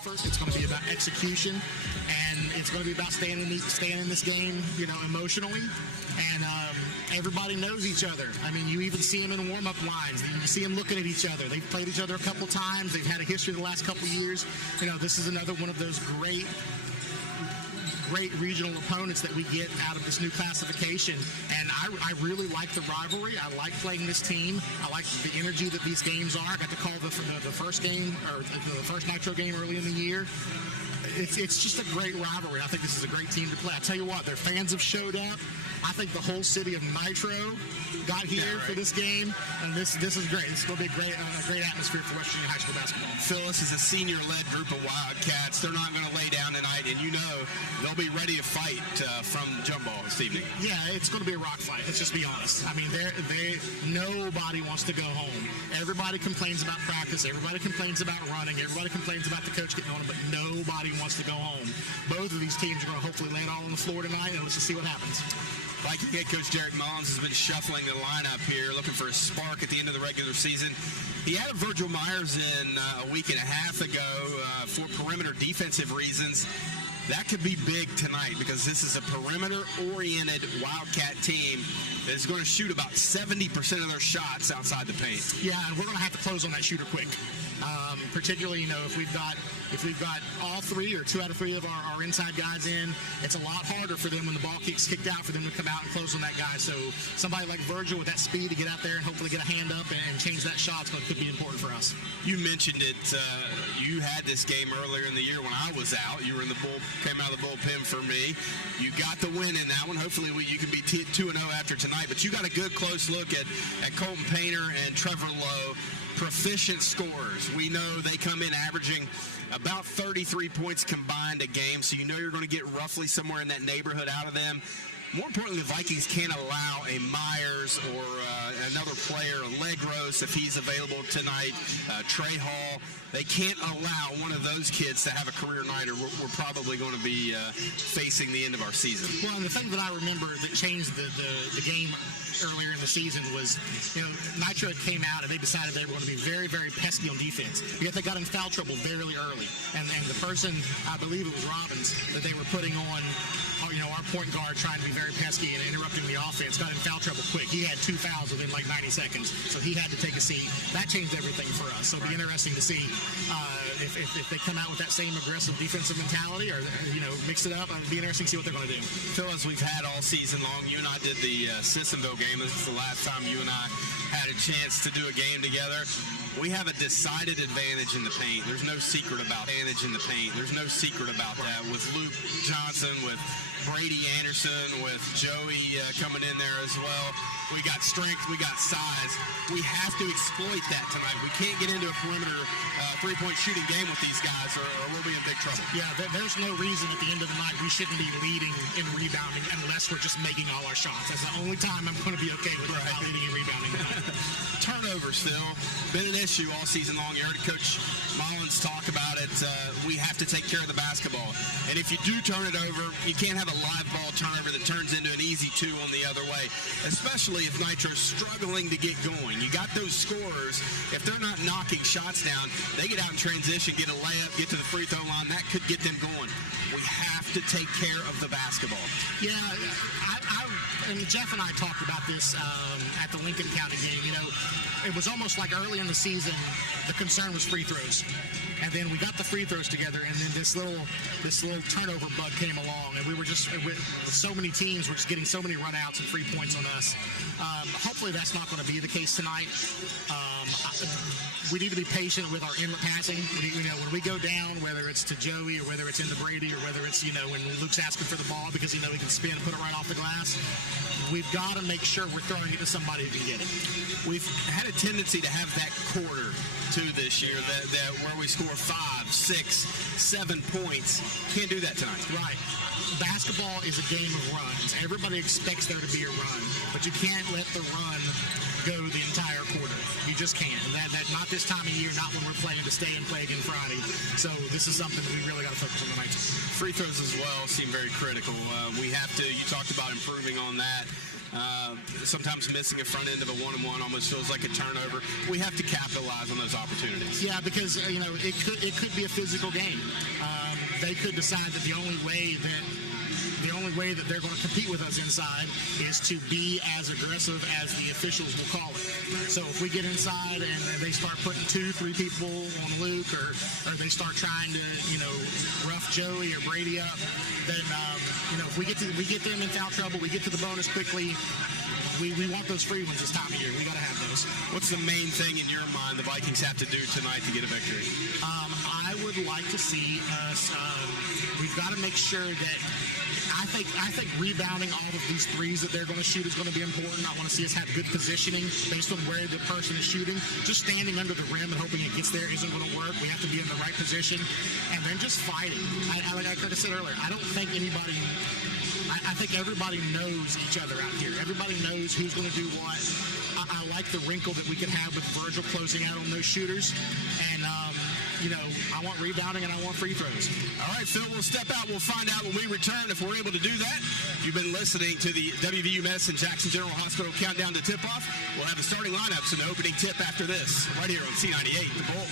First, it's going to be about execution, and it's going to be about staying in this game, emotionally. And everybody knows each other. I mean, you even see them in warm-up lines. You see them looking at each other. They've played each other a couple times. They've had a history the last couple years. This is another one of those great regional opponents that we get out of this new classification, and I really like the rivalry. I like playing this team. I like the energy that these games are. I got to call the first game, or the first Nitro game early in the year. It's just a great rivalry. I think this is a great team to play. I tell you what, their fans have showed up. I think the whole city of Nitro got here for this game, and this is great. It's going to be a great atmosphere for West Virginia high school basketball. Phyllis is a senior-led group of Wildcats. They're not going to lay down tonight, and they'll be ready to fight from jump ball this evening. Yeah, it's going to be a rock fight. Let's just be honest. I mean, nobody wants to go home. Everybody complains about practice. Everybody complains about running. Everybody complains about the coach getting on it, but nobody wants to go home. Both of these teams are going to hopefully lay it all on the floor tonight, and let's just see what happens. Viking head coach Derek Mullins has been shuffling the lineup here, looking for a spark at the end of the regular season. He added Virgil Myers in a week and a half ago for perimeter defensive reasons. That could be big tonight because this is a perimeter-oriented Wildcat team that is going to shoot about 70% of their shots outside the paint. Yeah, and we're going to have to close on that shooter quick. Particularly, if we've got all three or 2 out of 3 of our inside guys in, it's a lot harder for them when the ball gets kicked out for them to come out and close on that guy. So somebody like Virgil with that speed to get out there and hopefully get a hand up and change that shot could be important for us. You mentioned it. You had this game earlier in the year when I was out. You were came out of the bullpen for me. You got the win in that one. Hopefully you can be 2-0 after tonight. But you got a good close look at Colton Painter and Trevor Lowe. Proficient scorers. We know they come in averaging about 33 points combined a game, so you're going to get roughly somewhere in that neighborhood out of them. More importantly, the Vikings can't allow a Myers or another player, Legros, if he's available tonight, Trey Hall. They can't allow one of those kids to have a career night, or we're probably going to be facing the end of our season. Well, and the thing that I remember that changed the game earlier in the season was, Nitro came out and they decided they were going to be very, very pesky on defense. Yet they got in foul trouble very early. And the person, I believe it was Robbins, that they were putting on, our point guard trying to be very pesky and interrupting the offense, got in foul trouble quick. He had 2 fouls within like 90 seconds, so he had to take a seat. That changed everything for us. So it'll be interesting to see if they come out with that same aggressive defensive mentality or, mix it up. It'll be interesting to see what they're going to do. Phil, as we've had all season long, you and I did the Sissonville game. This is the last time you and I had a chance to do a game together. We have a decided advantage in the paint. There's no secret about that with Luke Johnson, with Brady Anderson, with Joey coming in there as well. We got strength, we got size. We have to exploit that tonight. We can't get into a perimeter three-point shooting game with these guys or we'll be in big trouble. Yeah, there's no reason at the end of the night we shouldn't be leading in rebounding unless we're just making all our shots. That's the only time I'm going to be okay with not leading in rebounding. Turnovers still been an issue all season long. You heard Coach Mullins talk about it. We have to take care of the basketball. And if you do turn it over, you can't have a live ball turnover that turns into an easy two on the other way, especially if Nitro's struggling to get going. You got those scorers. If they're not knocking shots down, they get out in transition, get a layup, get to the free throw line. That could get them going. We have to take care of the basketball. Yeah, and Jeff and I talked about this at the Lincoln County game. You know, it was almost like early in the season, the concern was free throws. And then we got the free throws together, and then this little turnover bug came along, and we were just with so many teams were just getting so many runouts and free points on us. Hopefully, that's not going to be the case tonight. We need to be patient with our inlet passing. When we go down, whether it's to Joey or whether it's into Brady or whether it's when Luke's asking for the ball because he can spin and put it right off the glass, we've got to make sure we're throwing it to somebody who can get it. We've had a tendency to have that quarter too this year, that where we score 5, 6, 7 points. Can't do that tonight. Right. Basketball is a game of runs. Everybody expects there to be a run, but you can't let the run go the entire quarter. You just can't. That not this time of year, not when we're playing to stay and play again Friday. So this is something we really got to focus on tonight. Free throws as well seem very critical. We have to. You talked about improving on that. Sometimes missing a front end of a one-on-one almost feels like a turnover. We have to capitalize on those opportunities. Yeah, because it could be a physical game. They could decide that the only way that they're going to compete with us inside is to be as aggressive as the officials will call it. So if we get inside and they start putting 2-3 people on Luke, or they start trying to rough Joey or Brady up, then if we get them in foul trouble, we get to the bonus quickly. We want those free ones this time of year. We got to have those. What's the main thing in your mind the Vikings have to do tonight to get a victory? I would like to see us. We've got to make sure that. I think rebounding all of these threes that they're going to shoot is going to be important. I want to see us have good positioning based on where the person is shooting. Just standing under the rim and hoping it gets there isn't going to work. We have to be in the right position, and then just fighting. Like I said earlier, I don't think anybody. I think everybody knows each other out here. Everybody knows who's going to do what. I like the wrinkle that we can have with Virgil closing out on those shooters, and I want rebounding and I want free throws. All right, Phil, we'll step out. We'll find out when we return if we're able to do that. You've been listening to the WVU Medicine Jackson General Hospital countdown to tip-off. We'll have the starting lineups and the opening tip after this, right here on C98, The Bull.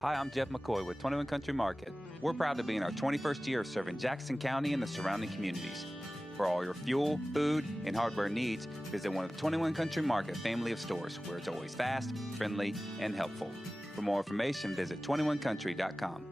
Hi, I'm Jeff McCoy with 21 Country Market. We're proud to be in our 21st year serving Jackson County and the surrounding communities. For all your fuel, food, and hardware needs, visit one of the 21 Country Market family of stores where it's always fast, friendly, and helpful. For more information, visit 21country.com.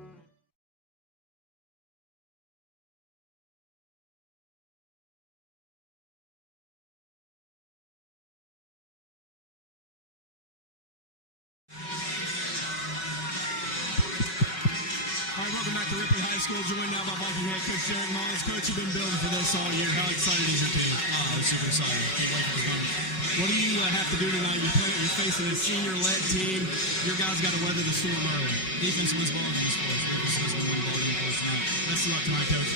Welcome back to Ripley High School. Joined now by Viking head coach Derek Mullins. Coach, you've been building for this all year. How excited is your team? Oh, super excited. Can't wait for this moment. What do you have to do tonight? You're facing a senior-led team. Your guys got to weather the storm early. Defense wins ball games for us. Defense is going to win ball games for us tonight. Best of luck tonight, Coach.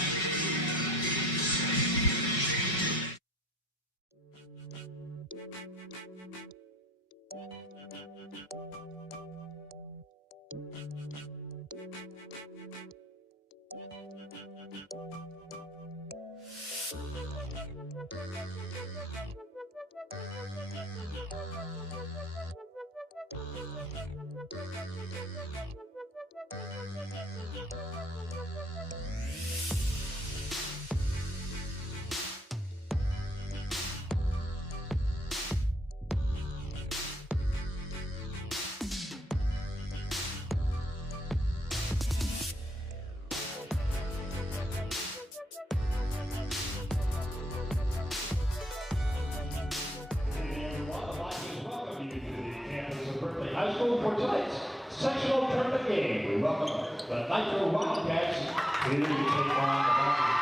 High School for tonight's sectional tournament game. We welcome the Nitro Wildcats to take on the Vikings.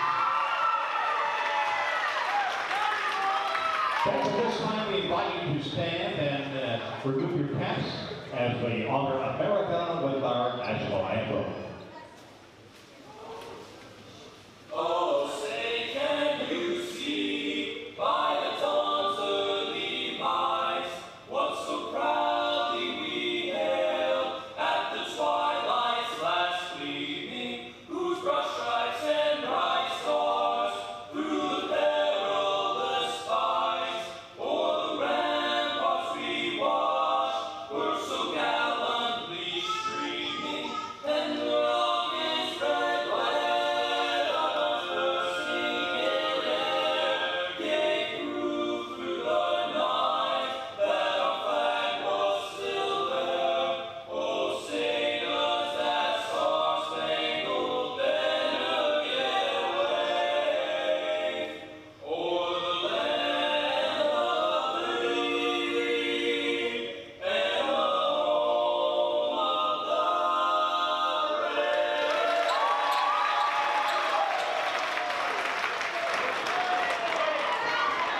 At this time, we invite you to stand and remove your caps as we honor America with our national anthem.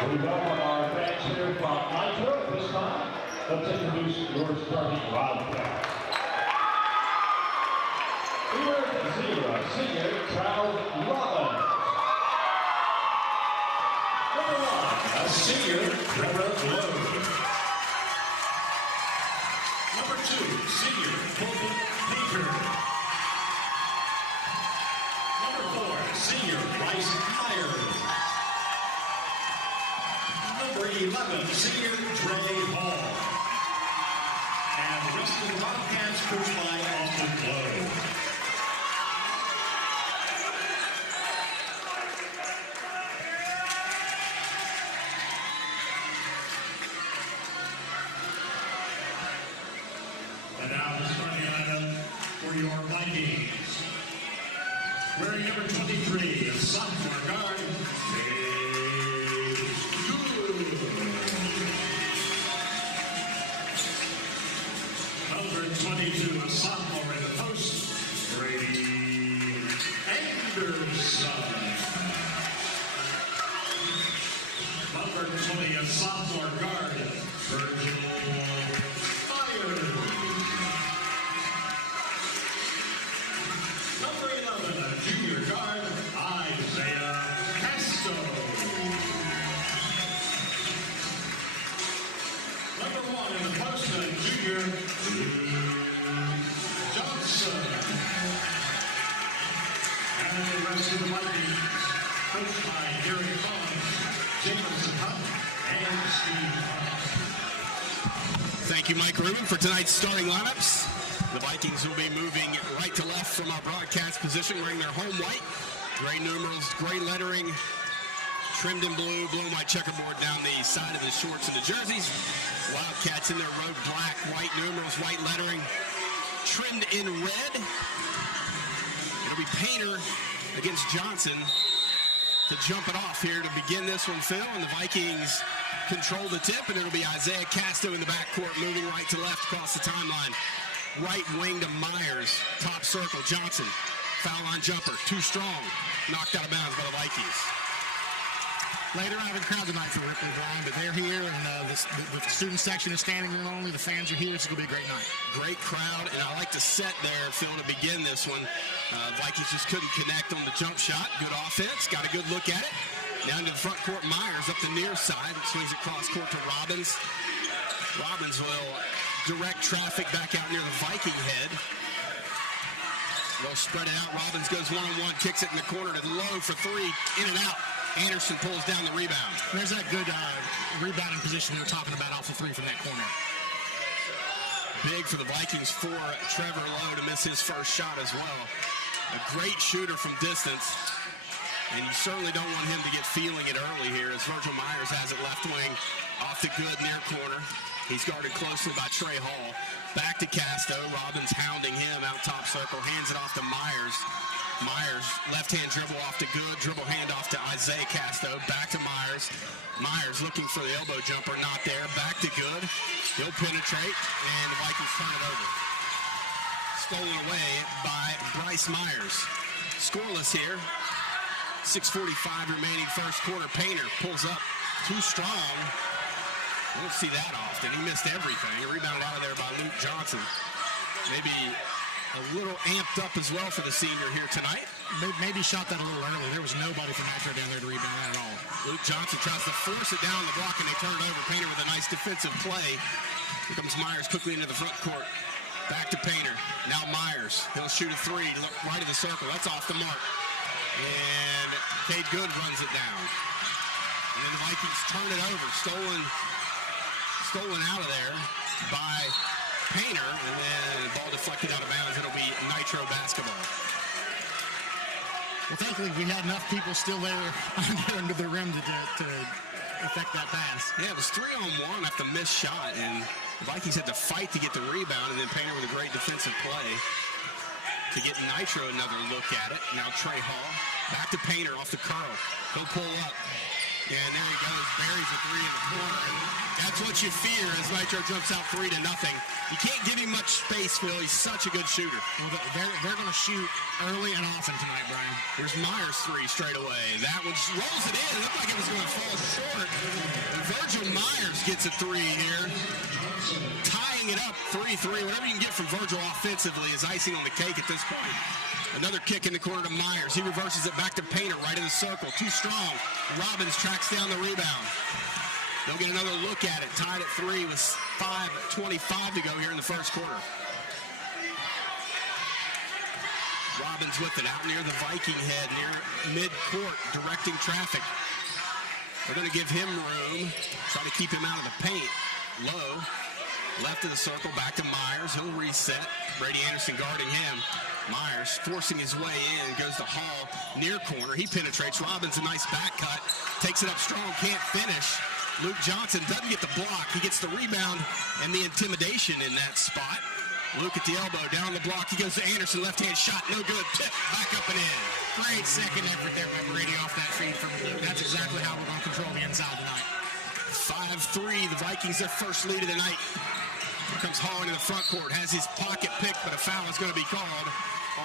We welcome our fans here from Nitro at this time. Let's introduce your starting Wildcats. Here at 0, senior Charles Robbins. Number 1, a senior Trevor Lowe. Number 2, senior Colton Baker. Number 4, senior Bryce Myers. Number 11, senior Trey Hall. And the rest of the Wildcats coached by Austin Lowe. And now the starting lineup for your Vikings. Wearing number 23, the sophomore guard, number 22, a sophomore in the post, Brady Anderson. Number 20, a sophomore guard, Virgil Myers. Number 11, a junior guard, Isaiah Casto. Number 1 in the post, a junior, Johnson. And the rest of the Vikings, coached by Gary Collins, Jameson Hunt, and Steve Hunt. Thank you, Mike Rubin, for tonight's starting lineups. The Vikings will be moving right to left from our broadcast position, wearing their home white, gray numerals, gray lettering, trimmed in blue, blue and white checkerboard down the side of the shorts and the jerseys. Wildcats in their road black, white numerals, white lettering, trimmed in red. It'll be Painter against Johnson to jump it off here to begin this one, Phil. And the Vikings control the tip, and it'll be Isaiah Casto in the backcourt, moving right to left across the timeline. Right wing to Myers, top circle, Johnson. Foul line jumper, too strong. Knocked out of bounds by the Vikings. Later on in the crowd tonight for Ripley, Brian, but they're here, and the student section is standing room only. The fans are here. It's going to be a great night. Great crowd, and I like to set there, Phil, to begin this one. Vikings just couldn't connect on the jump shot. Good offense. Got a good look at it. Down to the front court, Myers up the near side. Swings it cross court to Robbins. Robbins will direct traffic back out near the Viking head. They'll spread it out. Robbins goes one-on-one, kicks it in the corner to Lowe for three. In and out. Anderson pulls down the rebound. There's that good rebounding position you were talking about off the three from that corner. Big for the Vikings for Trevor Lowe to miss his first shot as well. A great shooter from distance. And you certainly don't want him to get feeling it early here as Virgil Myers has it left wing off the good near corner. He's guarded closely by Trey Hall. Back to Casto. Robbins hounding him out top circle. Hands it off to Myers. Myers, left-hand dribble off to Good. Dribble handoff to Isaiah Casto. Back to Myers. Myers looking for the elbow jumper. Not there. Back to Good. He'll penetrate, and the Vikings turn it over. Stolen away by Bryce Myers. Scoreless here. 6:45 remaining first quarter. Painter pulls up. Too strong. We don't see that often. He missed everything. Rebounded out of there by Luke Johnson. Maybe a little amped up as well for the senior here tonight. Maybe shot that a little early. There was nobody from Nitro down there to rebound that at all. Luke Johnson tries to force it down the block, and they turn it over. Painter with a nice defensive play. Here comes Myers quickly into the front court. Back to Painter. Now Myers. He'll shoot a three. Look right of the circle. That's off the mark. And Cade Good runs it down. And then the Vikings turn it over. Stolen out of there by Painter, and then the ball deflected out of bounds. It'll be Nitro basketball. Well, thankfully, we had enough people still there under the rim to affect that pass. Yeah, it was 3-on-1 after the missed shot, and the Vikings had to fight to get the rebound, and then Painter with a great defensive play to get Nitro another look at it. Now Trey Hall back to Painter off the curl. He'll pull up. Yeah, and there he goes. Buries a three in the corner. And that's what you fear as Nitro jumps out 3-0. You can't give him much space, Phil. He's such a good shooter. Well, they're going to shoot early and often tonight, Brian. Here's Myers' three straight away. That one rolls it in. It looked like it was going to fall short. Virgil Myers gets a three here. Tying it up 3-3. Whatever you can get from Virgil offensively is icing on the cake at this point. Another kick in the corner to Myers. He reverses it back to Painter, right in the circle. Too strong. Robbins tracks down the rebound. They'll get another look at it. Tied at 3 with 5:25 to go here in the first quarter. Robbins with it out near the Viking head, near mid-court, directing traffic. They're going to give him room, try to keep him out of the paint. Low, left of the circle, back to Myers. He'll reset. Brady Anderson guarding him. Myers forcing his way in, goes to Hall, near corner. He penetrates. Robbins, a nice back cut. Takes it up strong, can't finish. Luke Johnson doesn't get the block. He gets the rebound and the intimidation in that spot. Luke at the elbow, down the block. He goes to Anderson, left-hand shot, no good. Tip, back up and in. Great second effort there by Brady off that feed from Luke. That's exactly how we're going to control the inside tonight. 5-3, the Vikings their first lead of the night. Here comes Hall into the front court, has his pocket picked, but a foul is going to be called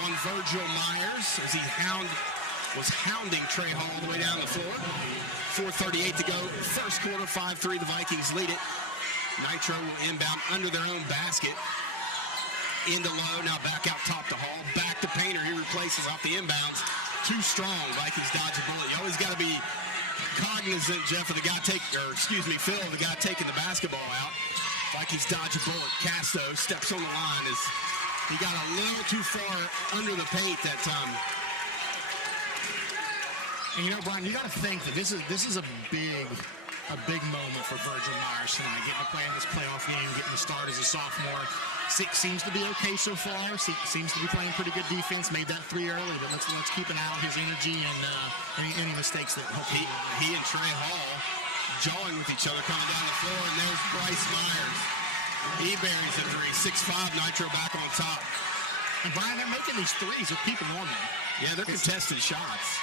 on Virgil Myers as he was hounding Trey Hall all the way down the floor. 4:38 to go, first quarter, 5-3, the Vikings lead it. Nitro will inbound under their own basket. Into Low, now back out top to Hall, back to Painter, he replaces off the inbounds. Too strong, Vikings dodge a bullet. You always got to be cognizant, Jeff, of the guy Phil, the guy taking the basketball out. Vikings dodge a bullet. Casto steps on the line as he got a little too far under the paint that time. And you know, Brian, you got to think that this is a big moment for Virgil Myers tonight, getting to play in this playoff game, getting to start as a sophomore. Seems to be okay so far. Seems to be playing pretty good defense. Made that three early, but let's keep an eye on his energy and any mistakes that hopefully he and Trey Hall jawing with each other coming down the floor, and there's Bryce Myers. He buries a three. 6'5", Nitro back on top. And Brian, they're making these threes with people on them. Yeah, they're contested shots.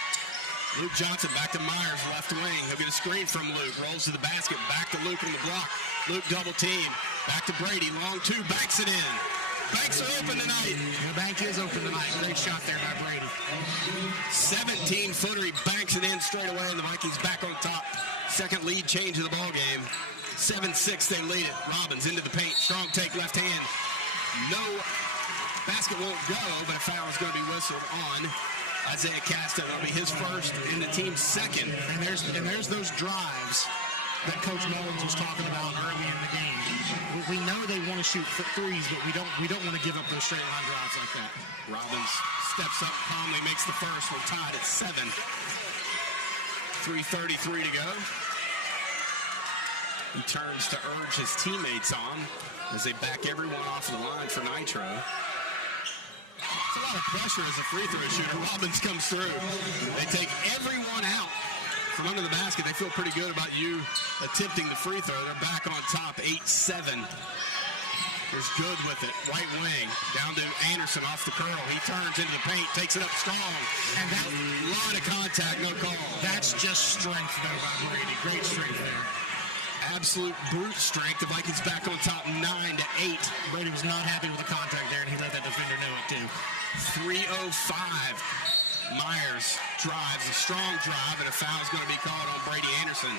Luke Johnson back to Myers, left wing. He'll get a screen from Luke. Rolls to the basket. Back to Luke on the block. Luke double team. Back to Brady. Long two. Banks it in. Banks are open tonight. The bank is open tonight. Great shot there by Brady. 17-footer. He banks it in straight away, and the Vikings back on top. Second lead change of the ball game. 7-6, they lead it. Robbins into the paint. Strong take, left hand. No, basket won't go, but a foul is going to be whistled on Isaiah Casta. That'll be his first and the team's second. And there's those drives that Coach Mullins was talking about early in the game. We know they want to shoot threes, but we don't want to give up those straight line drives like that. Robbins steps up calmly, makes the first. We're tied at 7. 3:33 to go. He turns to urge his teammates on as they back everyone off the line for Nitro. It's a lot of pressure as a free throw shooter. Robbins comes through. They take everyone out from under the basket. They feel pretty good about you attempting the free throw. They're back on top, 8-7. Here's Good with it. Right wing. Down to Anderson off the curl. He turns into the paint, takes it up strong. And that lot of contact, no call. That's just strength, though, by Brady. Great strength there. Absolute brute strength. The Vikings back on top, 9-8. Brady was not happy with the contact there, and he let that defender know it, too. 3:05. Myers drives, a strong drive, and a foul is going to be called on Brady Anderson.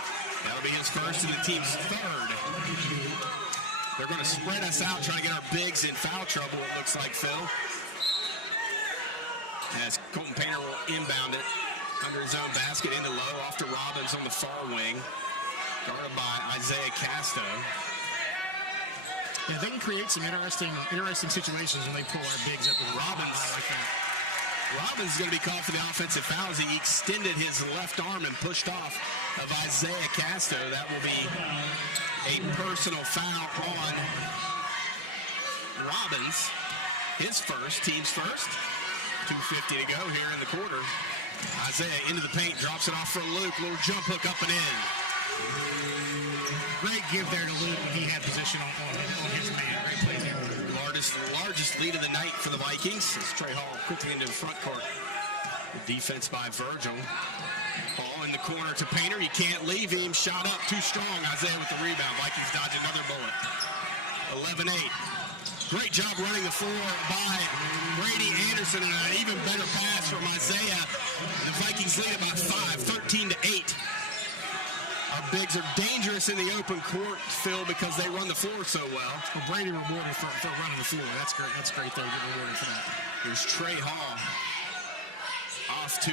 That'll be his first and the team's third. They're going to spread us out, trying to get our bigs in foul trouble, it looks like, Phil. As Colton Painter will inbound it under his own basket into Low, off to Robbins on the far wing. Guarded by Isaiah Casto. Yeah, they can create some interesting situations when they pull our bigs up with Robbins like that. Robbins is going to be called for the offensive fouls. He extended his left arm and pushed off of Isaiah Casto. That will be a personal foul on Robbins. His first, team's first. 2:50 to go here in the quarter. Isaiah into the paint, drops it off for Luke. Little jump hook up and in. Great give there to Luke when he had position on his man. Great play there. Largest lead of the night for the Vikings. As Trey Hall quickly into the front court. The defense by Virgil. Ball in the corner to Painter. You can't leave him. Shot up too strong. Isaiah with the rebound. Vikings dodge another bullet. 11-8. Great job running the floor by Brady Anderson, and an even better pass from Isaiah. The Vikings lead it by 5, 13-8. Our bigs are dangerous in the open court, Phil, because they run the floor so well. Well, Brady rewarded for running the floor. That's great. That's great, though, getting rewarded for that. Here's Trey Hall. Off to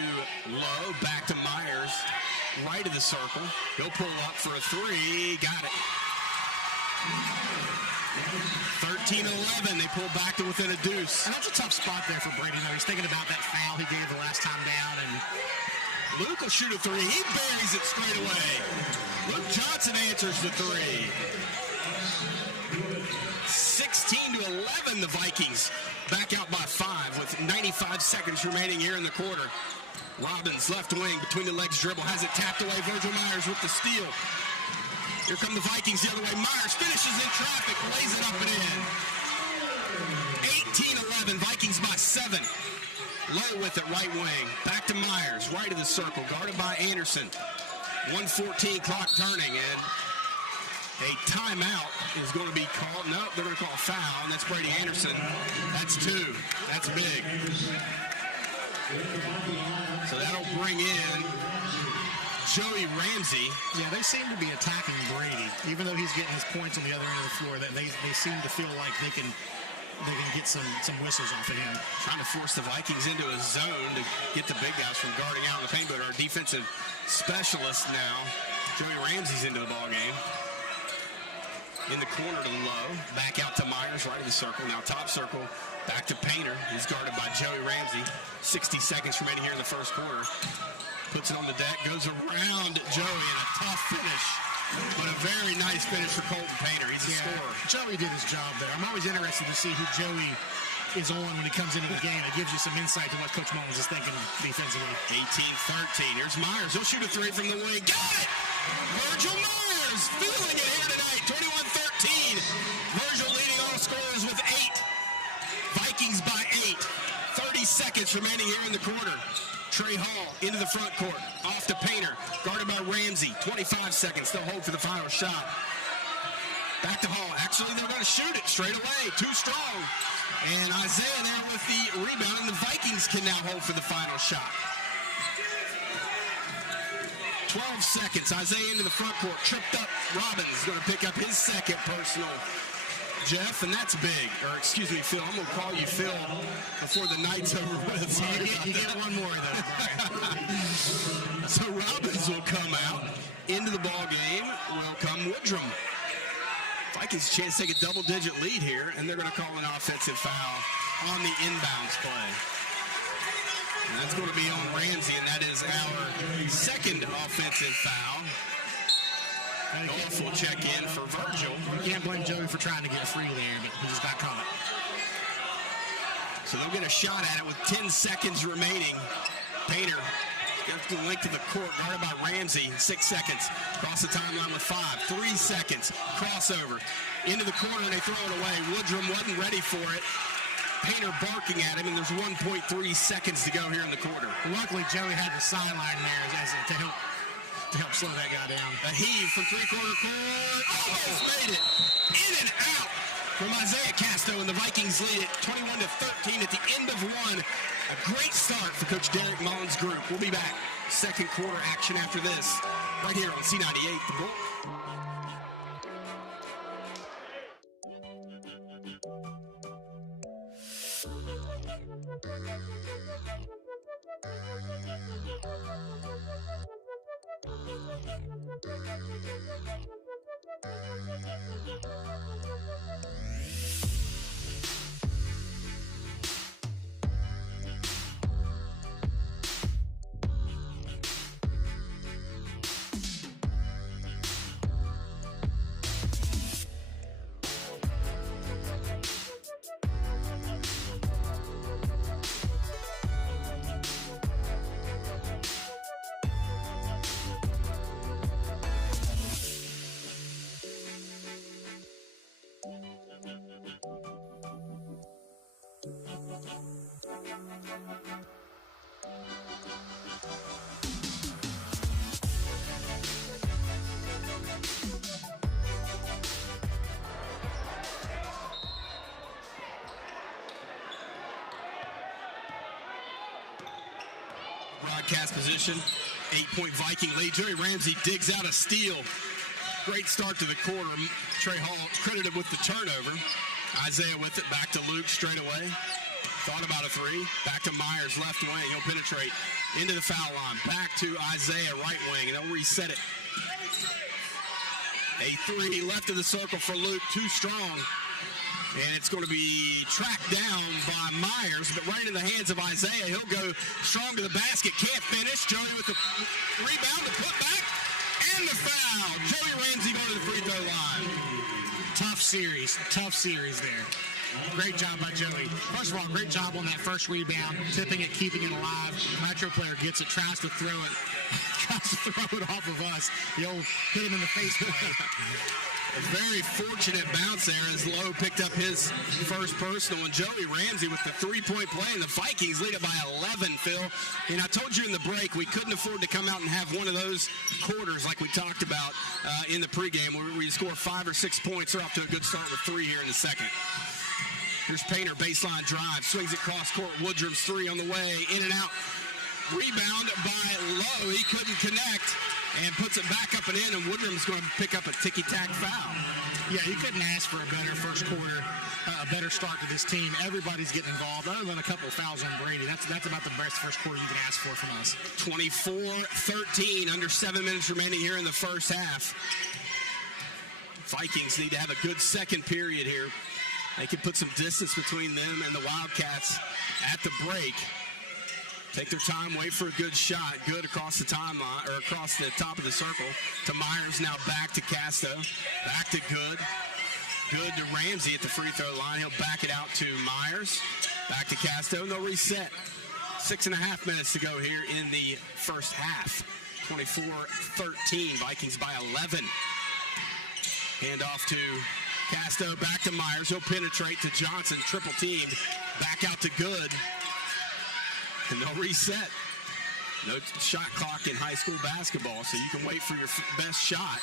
Lowe, back to Myers. Right of the circle. He'll pull up for a three. Got it. 13-11. They pull back to within a deuce. And that's a tough spot there for Brady, though. He's thinking about that foul he gave the last time down, and Luke will shoot a three. He buries it straight away. Luke Johnson answers the three. 16-11, the Vikings back out by 5 with 95 seconds remaining here in the quarter. Robbins, left wing, between the legs dribble, has it tapped away. Virgil Myers with the steal. Here come the Vikings the other way. Myers finishes in traffic, lays it up and in. 18-11, Vikings by 7. Lowe with it, right wing. Back to Myers, right of the circle, guarded by Anderson. 1:14 clock turning, and a timeout is going to be called. No, they're going to call a foul, and that's Brady Anderson. That's 2. That's big. So that'll bring in Joey Ramsey. yeah, they seem to be attacking Brady, even though he's getting his points on the other end of the floor. That they seem to feel like they can get some whistles off of him. Trying to force the Vikings into a zone to get the big guys from guarding out in the paint. But our defensive specialist now, Joey Ramsey's into the ball game. In the corner to Lowe, back out to Myers, right of the circle. Now top circle, back to Painter. He's guarded by Joey Ramsey. 60 seconds remaining here in the first quarter. Puts it on the deck, goes around Joey, and a tough finish. But a very nice finish for Colton Painter. He's a scorer. Joey did his job there. I'm always interested to see who Joey is on when he comes into the game. It gives you some insight to what Coach Mullins is thinking defensively. 18-13. Here's Myers. He'll shoot a three from the wing. Got it! Virgil Myers feeling it here tonight. 21-13. Virgil leading all scorers with 8. Vikings by 8. 30 seconds remaining here in the quarter. Trey Hall into the front court. Off to Painter. Guarded by Ramsey. 25 seconds. They'll hold for the final shot. Back to Hall. Actually, they're going to shoot it straight away. Too strong. And Isaiah there with the rebound. And the Vikings can now hold for the final shot. 12 seconds. Isaiah into the front court. Tripped up. Robbins is going to pick up his second personal, Jeff, and that's big. Or excuse me, Phil. I'm going to call you Phil before the night's over with. You get one more, though. So Robbins will come out. Into the ball game will come Woodrum. Vikings chance to take a double-digit lead here, and they're going to call an offensive foul on the inbounds play. And that's going to be on Ramsey, and that is our second offensive foul. Goff will check in for Virgil. You can't blame Joey for trying to get free there, but he just got caught. So they'll get a shot at it with 10 seconds remaining. Painter gets the length of the court, guarded by Ramsey. 6 seconds. Cross the timeline with 5. 3 seconds. Crossover. Into the corner, and they throw it away. Woodrum wasn't ready for it. Painter barking at him, and there's 1.3 seconds to go here in the quarter. Luckily, Joey had the sideline there to help slow that guy down. A heave from three-quarter court. Almost made it. In and out from Isaiah Casto, and the Vikings lead it 21-13 at the end of one. A great start for Coach Derek Mullins' group. We'll be back. Second quarter action after this, right here on C98, The Bull. broadcast position. 8-point Viking lead. Joey Ramsey digs out a steal. Great start to the quarter. Trey Hall credited with the turnover. Isaiah with it, back to Luke straight away. Thought about a three. Back to Myers, left wing. He'll penetrate into the foul line. Back to Isaiah, right wing, and they'll reset it. A three left of the circle for Luke, too strong. And it's going to be tracked down by Myers, but right in the hands of Isaiah. He'll go strong to the basket, can't finish. Joey with the rebound, the putback, and the foul. Joey Ramsey going to the free throw line. Tough series there. Great job by Joey. First of all, great job on that first rebound, tipping it, keeping it alive. Nitro player gets it, tries to throw it off of us. The old hit him in the face play. A very fortunate bounce there as Lowe picked up his first personal, and Joey Ramsey with the three-point play, and the Vikings lead it by 11, Phil. And I told you in the break we couldn't afford to come out and have one of those quarters like we talked about in the pregame where we score 5 or 6 points. They're off to a good start with 3 here in the second. Here's Painter, baseline drive, swings it cross court. Woodrum's three on the way, in and out. Rebound by Lowe. He couldn't connect and puts it back up and in, and Woodrum's going to pick up a ticky-tack foul. Yeah, you couldn't ask for a better first quarter, a better start to this team. Everybody's getting involved, other than a couple of fouls on Brady. That's about the best first quarter you can ask for from us. 24-13, under 7 minutes remaining here in the first half. Vikings need to have a good second period here. They can put some distance between them and the Wildcats at the break. Take their time, wait for a good shot. Good across the timeline, or across the top of the circle to Myers. Now back to Casto. Back to Good. Good to Ramsey at the free throw line. He'll back it out to Myers. Back to Casto, and they'll reset. 6.5 minutes to go here in the first half. 24-13, Vikings by 11. Hand off to Casto, back to Myers. He'll penetrate to Johnson, triple team. Back out to Good. And they'll reset. No shot clock in high school basketball, so you can wait for your best shot.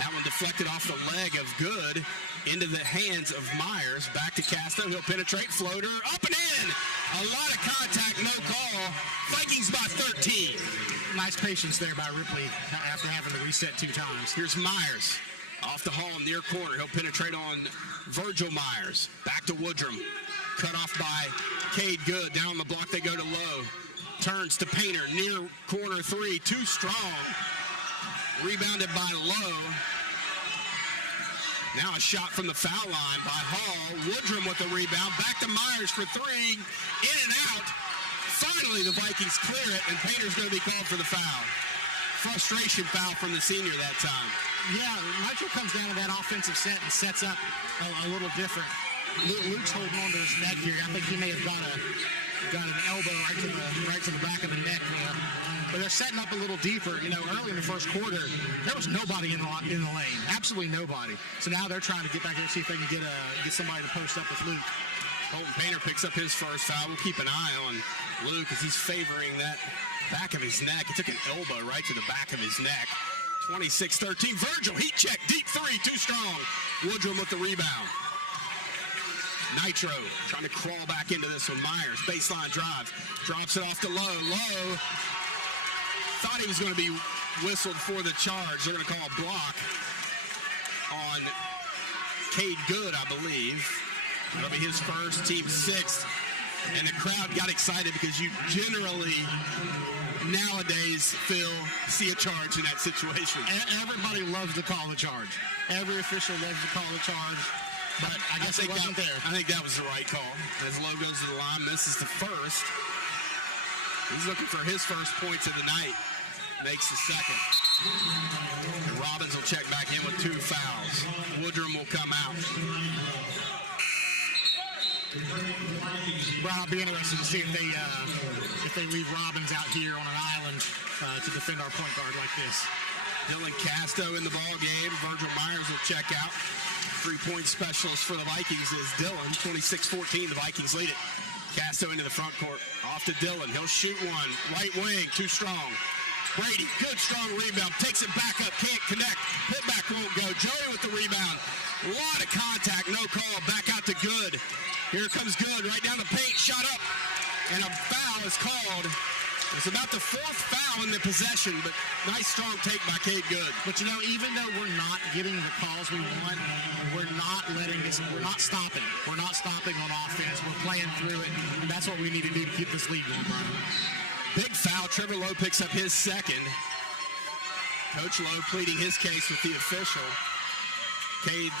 That one deflected off the leg of Good into the hands of Myers. Back to Casto. He'll penetrate. Floater up and in. A lot of contact, no call. Vikings by 13. Nice patience there by Ripley after having to reset 2 times. Here's Myers. Off the hall, near corner. He'll penetrate on Virgil Myers. Back to Woodrum. Cut off by Cade Good. Down the block they go to Lowe. Turns to Painter. Near corner three. Too strong. Rebounded by Lowe. Now a shot from the foul line by Hall. Woodrum with the rebound. Back to Myers for three. In and out. Finally the Vikings clear it, and Painter's going to be called for the foul. Frustration foul from the senior that time. Yeah, Nitro comes down to that offensive set and sets up a little different. Luke's holding on to his neck here. I think he may have got an elbow right to the back of the neck. But they're setting up a little deeper. Early in the first quarter, there was nobody in the lane. Absolutely nobody. So now they're trying to get back there and see if they can get somebody to post up with Luke. Holton Painter picks up his first foul. We'll keep an eye on Luke as he's favoring that back of his neck. He took an elbow right to the back of his neck. 26-13. Virgil, heat check, deep three, too strong. Woodrum with the rebound. Nitro trying to crawl back into this one. Myers, baseline drive. Drops it off to Lowe. Lowe thought he was going to be whistled for the charge. They're going to call a block on Cade Good, I believe. That'll be his first, team sixth. And the crowd got excited because you generally nowadays, Phil, see a charge in that situation. Everybody loves to call the charge. Every official loves to call the charge. But I guess it wasn't there. I think that was the right call. As Lowe goes to the line, misses the first. He's looking for his first points of the night. Makes the second. And Robbins will check back in with 2 fouls. Woodrum will come out. Well, I'll be interested to see if they leave Robbins out here on an island to defend our point guard like this. Dylan Casto in the ball game. Virgil Myers will check out. 3-point specialist for the Vikings is Dylan. 26-14, the Vikings lead it. Casto into the front court. Off to Dylan. He'll shoot one. Right wing, too strong. Brady, good strong rebound. Takes it back up, can't connect. Putback won't go. Joey with the rebound. A lot of contact, no call. Back out to Good. Here comes Good, right down the paint, shot up. And a foul is called It's about the fourth foul in the possession, but nice strong take by Cade Good. But you know, even though we're not getting the calls we want, we're not stopping. We're not stopping on offense. We're playing through it, and that's what we need to do to keep this league going, Brian. Big foul. Trevor Lowe picks up his second. Coach Lowe pleading his case with the official. Cade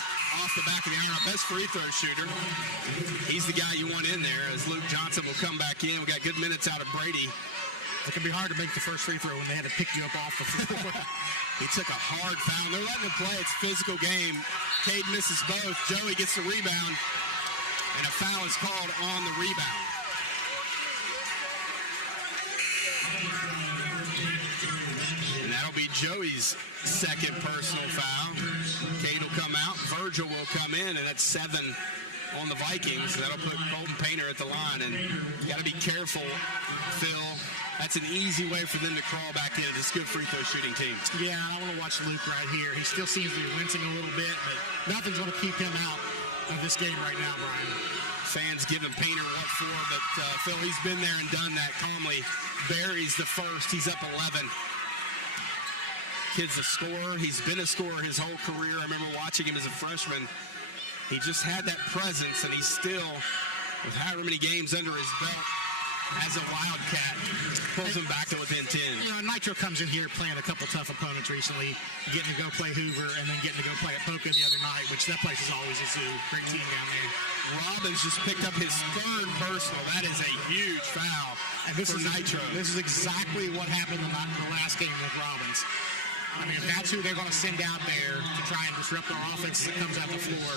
off the back of the iron, our best free throw shooter. He's the guy you want in there as Luke Johnson will come back in. We got good minutes out of Brady. It can be hard to make the first free throw when they had to pick you up off the floor. He took a hard foul. They're letting him play. It's a physical game. Cade misses both. Joey gets the rebound, and a foul is called on the rebound. And that'll be Joey's second personal foul. Cade will come out. Virgil will come in, and that's 7 on the Vikings. That'll put Colton Painter at the line, and you got to be careful, Phil. That's an easy way for them to crawl back in. This good free throw shooting team. Yeah, I want to watch Luke right here. He still seems to be wincing a little bit, but nothing's going to keep him out of this game right now, Brian. Fans giving Painter what for, but Phil, he's been there and done that calmly. Barry's the first. He's up 11. Kid's a scorer. He's been a scorer his whole career. I remember watching him as a freshman. He just had that presence, and he's still, with however many games under his belt, as a Wildcat, pulls him back to within 10. You know, Nitro comes in here playing a couple tough opponents recently, getting to go play Hoover and then getting to go play at Poca the other night, which that place is always a zoo. Great team down there. Robbins just picked up his third personal. That is a huge foul And this for is Nitro. This is exactly what happened in the last game with Robbins. I mean, if that's who they're going to send out there to try and disrupt our offense as it comes out the floor,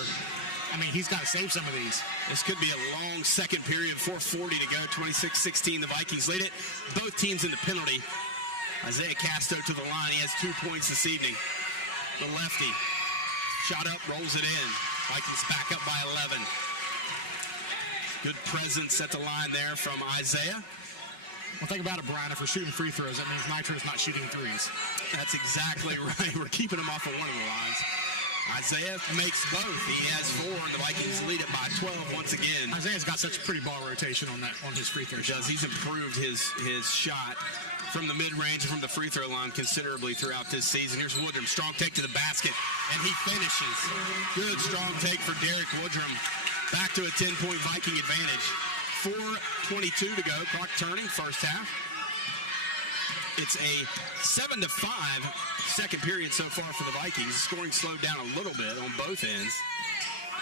I mean, he's got to save some of these. This could be a long second period, 4:40 to go, 26-16. The Vikings lead it. Both teams in the penalty. Isaiah Casto to the line. He has 2 points this evening. The lefty. Shot up, rolls it in. Vikings back up by 11. Good presence at the line there from Isaiah. Well, think about it, Brian. If we're shooting free throws, that means Nitro's not shooting threes. That's exactly right. We're keeping him off of one of the lines. Isaiah makes both. He has 4, and the Vikings lead it by 12 once again. Isaiah's got such pretty ball rotation on his free throw shot. He's improved his shot from the mid-range and from the free throw line considerably throughout this season. Here's Woodrum, strong take to the basket, and he finishes. Good strong take for Derek Woodrum. Back to a 10-point Viking advantage. 4:22 to go, clock turning, first half. It's a 7-5 second period so far for the Vikings. Scoring slowed down a little bit on both ends.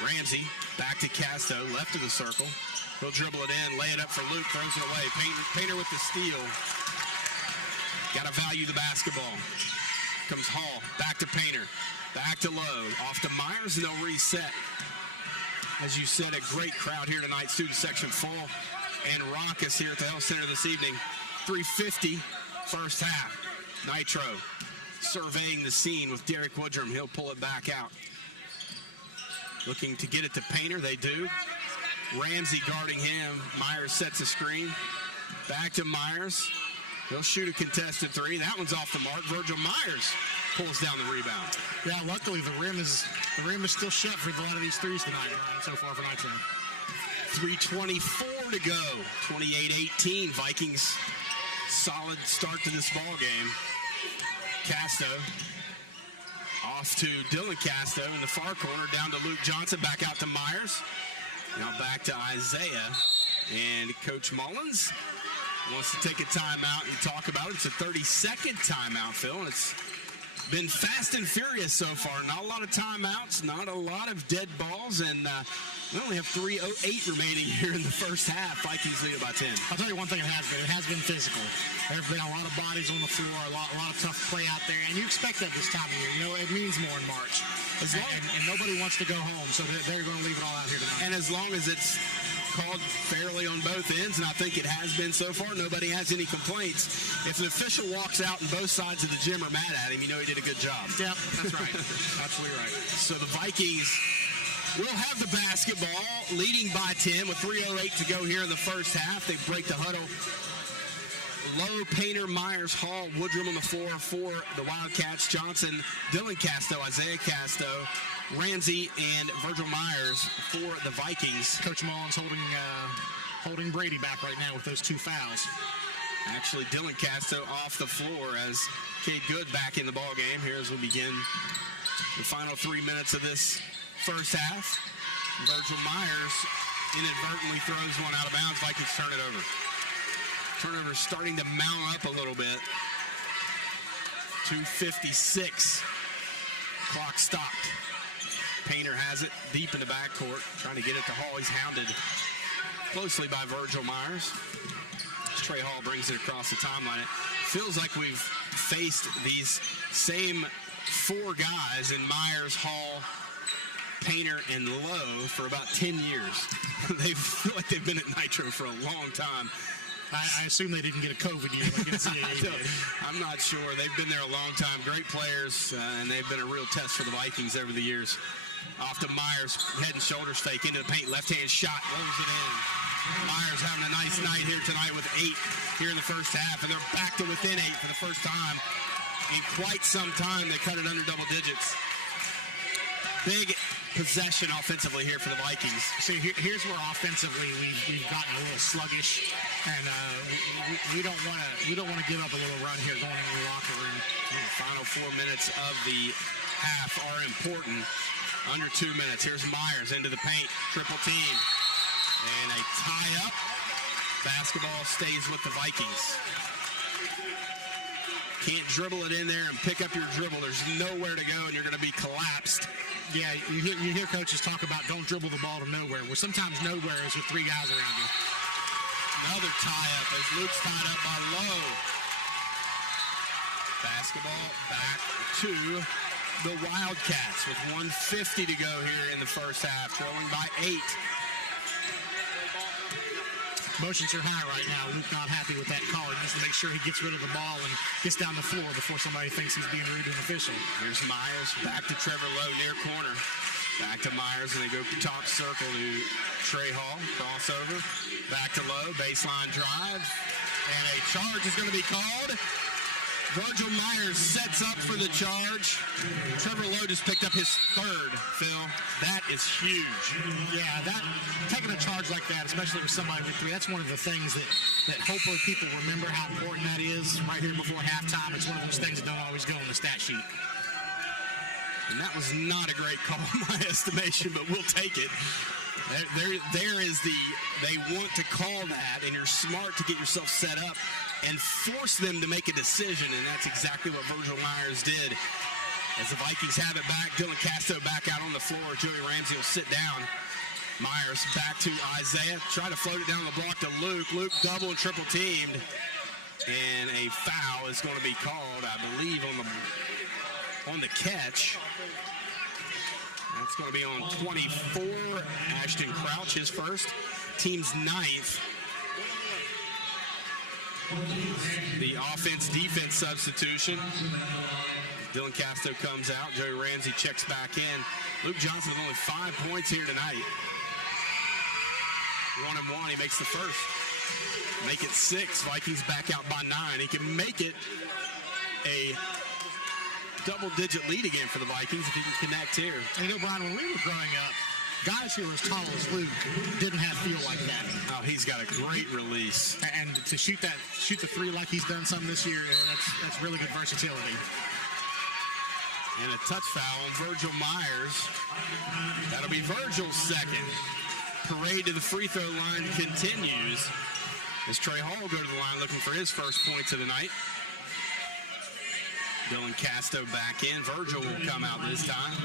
Ramsey back to Casto, left of the circle. He'll dribble it in, lay it up for Luke, throws it away. Painter with the steal. Got to value the basketball. Comes Hall, back to Painter, back to Lowe, off to Myers, and they'll reset. As you said, a great crowd here tonight. Student section full and raucous here at the Health Center this evening. 3:50. First half. Nitro surveying the scene with Derek Woodrum. He'll pull it back out. Looking to get it to Painter. They do. Ramsey guarding him. Myers sets a screen. Back to Myers. He'll shoot a contested 3. That one's off the mark. Virgil Myers pulls down the rebound. Yeah, luckily the rim is still shut for a lot of these threes tonight, Ryan, so far for Nitro. 3:24 to go. 28-18. Vikings. Solid start to this ball game. Casto off to Dylan Casto in the far corner, down to Luke Johnson, back out to Myers. Now back to Isaiah. And Coach Mullins wants to take a timeout and talk about it. It's a 30-second timeout, Phil, and it's been fast and furious so far. Not a lot of timeouts, not a lot of dead balls, and we only have 3:08 remaining here in the first half. Vikings lead it by 10. I'll tell you one thing it has been physical. There's been a lot of bodies on the floor, a lot of tough play out there, and you expect that this time of year. You know, it means more in March. And nobody wants to go home, so they're going to leave it all out here tonight. And as long as it's called fairly on both ends, and I think it has been so far, nobody has any complaints. If an official walks out and both sides of the gym are mad at him, you know he did a good job. Yeah, that's right. Absolutely right. So the Vikings will have the basketball, leading by 10 with 3:08 to go here in the first half. They break the huddle. Lowe, Painter, Myers, Hall, Woodrum on the floor for the Wildcats. Johnson, Dylan Casto, Isaiah Casto, Ramsey, and Virgil Myers for the Vikings. Coach Mullins holding Brady back right now with those 2 fouls. Actually, Dylan Casto off the floor as Cade Good back in the ball game here as we begin the final 3 minutes of this first half. Virgil Myers inadvertently throws one out of bounds. Vikings turn it over. Turnover starting to mount up a little bit. 2:56. Clock stopped. Painter has it deep in the backcourt, trying to get it to Hall. He's hounded closely by Virgil Myers. Trey Hall brings it across the timeline. It feels like we've faced these same four guys in Myers, Hall, Painter, and Lowe for about 10 years. They feel like they've been at Nitro for a long time. I assume they didn't get a COVID year like NCAA did. I'm not sure. They've been there a long time. Great players, and they've been a real test for the Vikings over the years. Off to Myers, head and shoulders fake into the paint, left-hand shot, rolls it in. Myers having a nice night here tonight with 8 here in the first half, and they're back to within 8 for the first time in quite some time. They cut it under double digits. Big possession offensively here for the Vikings. See, here's where offensively we've gotten a little sluggish, and we don't want to give up a little run here going into the locker room. The final 4 minutes of the half are important. Under 2 minutes. Here's Myers into the paint, triple team. And a tie-up. Basketball stays with the Vikings. Can't dribble it in there and pick up your dribble. There's nowhere to go, and you're going to be collapsed. Yeah, you hear coaches talk about don't dribble the ball to nowhere. Well, sometimes nowhere is with 3 guys around you. Another tie-up as Luke's tied up by Lowe. Basketball back to the Wildcats with 1:50 to go here in the first half, trailing by 8. Motions are high right now. Luke not happy with that call. He needs to make sure he gets rid of the ball and gets down the floor before somebody thinks he's being rude to an official. Here's Myers, back to Trevor Lowe, near corner. Back to Myers, and they go top circle to Trey Hall. Crossover, back to Lowe, baseline drive. And a charge is going to be called. Virgil Myers sets up for the charge. Trevor Lowe just picked up his 3rd, Phil. That is huge. Yeah, taking a charge like that, especially with somebody with 3, that's one of the things that hopefully people remember how important that is right here before halftime. It's one of those things that don't always go on the stat sheet. And that was not a great call in my estimation, but we'll take it. There is they want to call that, and you're smart to get yourself set up and force them to make a decision, and that's exactly what Virgil Myers did. As the Vikings have it back, Dylan Casto back out on the floor. Joey Ramsey will sit down. Myers back to Isaiah. Try to float it down the block to Luke. Luke double and triple teamed. And a foul is going to be called, I believe, on the catch. That's going to be on 24, Ashton Crouch, his first, team's 9th. The offense-defense substitution. Dylan Casto comes out. Joey Ramsey checks back in. Luke Johnson with only 5 points here tonight. 1-1, he makes the first. Make it 6. Vikings back out by 9. He can make it a double-digit lead again for the Vikings if he can connect here. And you know, Brian, when we were growing up, guys who were as tall as Luke didn't have feel like that. Oh, he's got a great release. And to shoot the 3 like he's done some this year, that's really good versatility. And a touch foul on Virgil Myers. That'll be Virgil's 2nd. Parade to the free throw line continues as Trey Hall will go to the line looking for his first points of the night. Dylan Casto back in. Virgil will come out this time.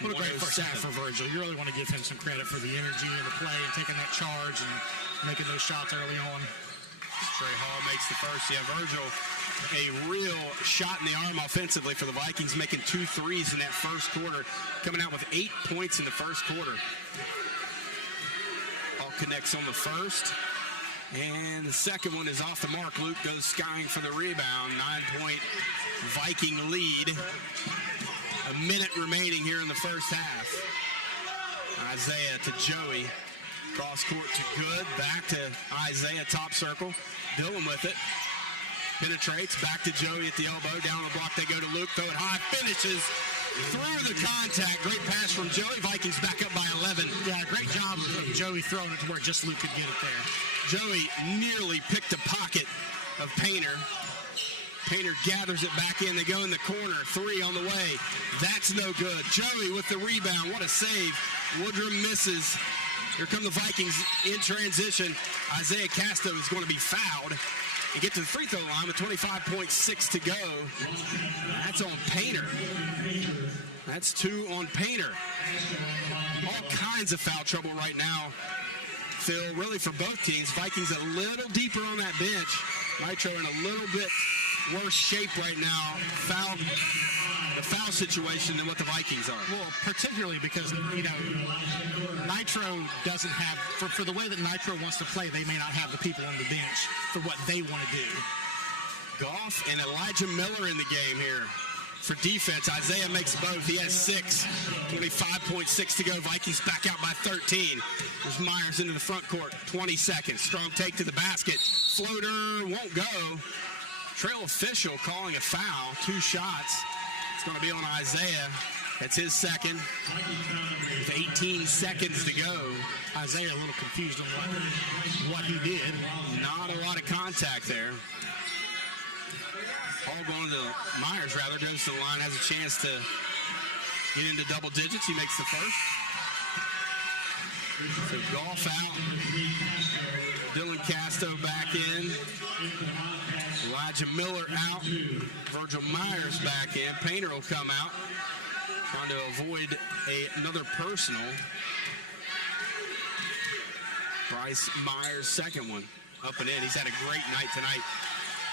What a great first half for Virgil. You really want to give him some credit for the energy and the play and taking that charge and making those shots early on. Trey Hall makes the first. Yeah, Virgil, a real shot in the arm offensively for the Vikings, making 2 threes in that first quarter, coming out with 8 points in the first quarter. Hall connects on the first. And the second one is off the mark. Luke goes skying for the rebound. 9-point Viking lead. A minute remaining here in the first half. Isaiah to Joey. Cross court to Good. Back to Isaiah, top circle. Dillon with it. Penetrates. Back to Joey at the elbow. Down the block they go to Luke. Throw it high. Finishes. through the contact. Great pass from Joey. Vikings back up by 11. Yeah, great job of Joey throwing it to where just Luke could get it there. Joey nearly picked a pocket of Painter. Painter gathers it back in. They go in the corner. 3 on the way. That's no good. Joey with the rebound. What a save. Woodrum misses. Here come the Vikings in transition. Isaiah Casto is going to be fouled and get to the free throw line with 25.6 to go. That's on Painter. That's 2 on Painter. All kinds of foul trouble right now, Phil, really for both teams. Vikings a little deeper on that bench. Nitro in a little bit worse shape right now. The foul situation than what the Vikings are. Well, particularly because, Nitro doesn't have, for the way that Nitro wants to play, they may not have the people on the bench for what they want to do. Goff and Elijah Miller in the game here for defense. Isaiah makes both. He has 6. 25.6 to go. Vikings back out by 13. There's Myers into the front court. 20 seconds. Strong take to the basket. Floater won't go. Trail official calling a foul. 2 shots. It's going to be on Isaiah. That's his second. With 18 seconds to go. Isaiah a little confused on what he did. Not a lot of contact there. All going to Myers, rather, goes to the line, has a chance to get into double digits. He makes the first. So Goff out. Dylan Casto back in. Elijah Miller out. Virgil Myers back in. Painter will come out. Trying to avoid another personal. Bryce Myers, second one. Up and in. He's had a great night tonight.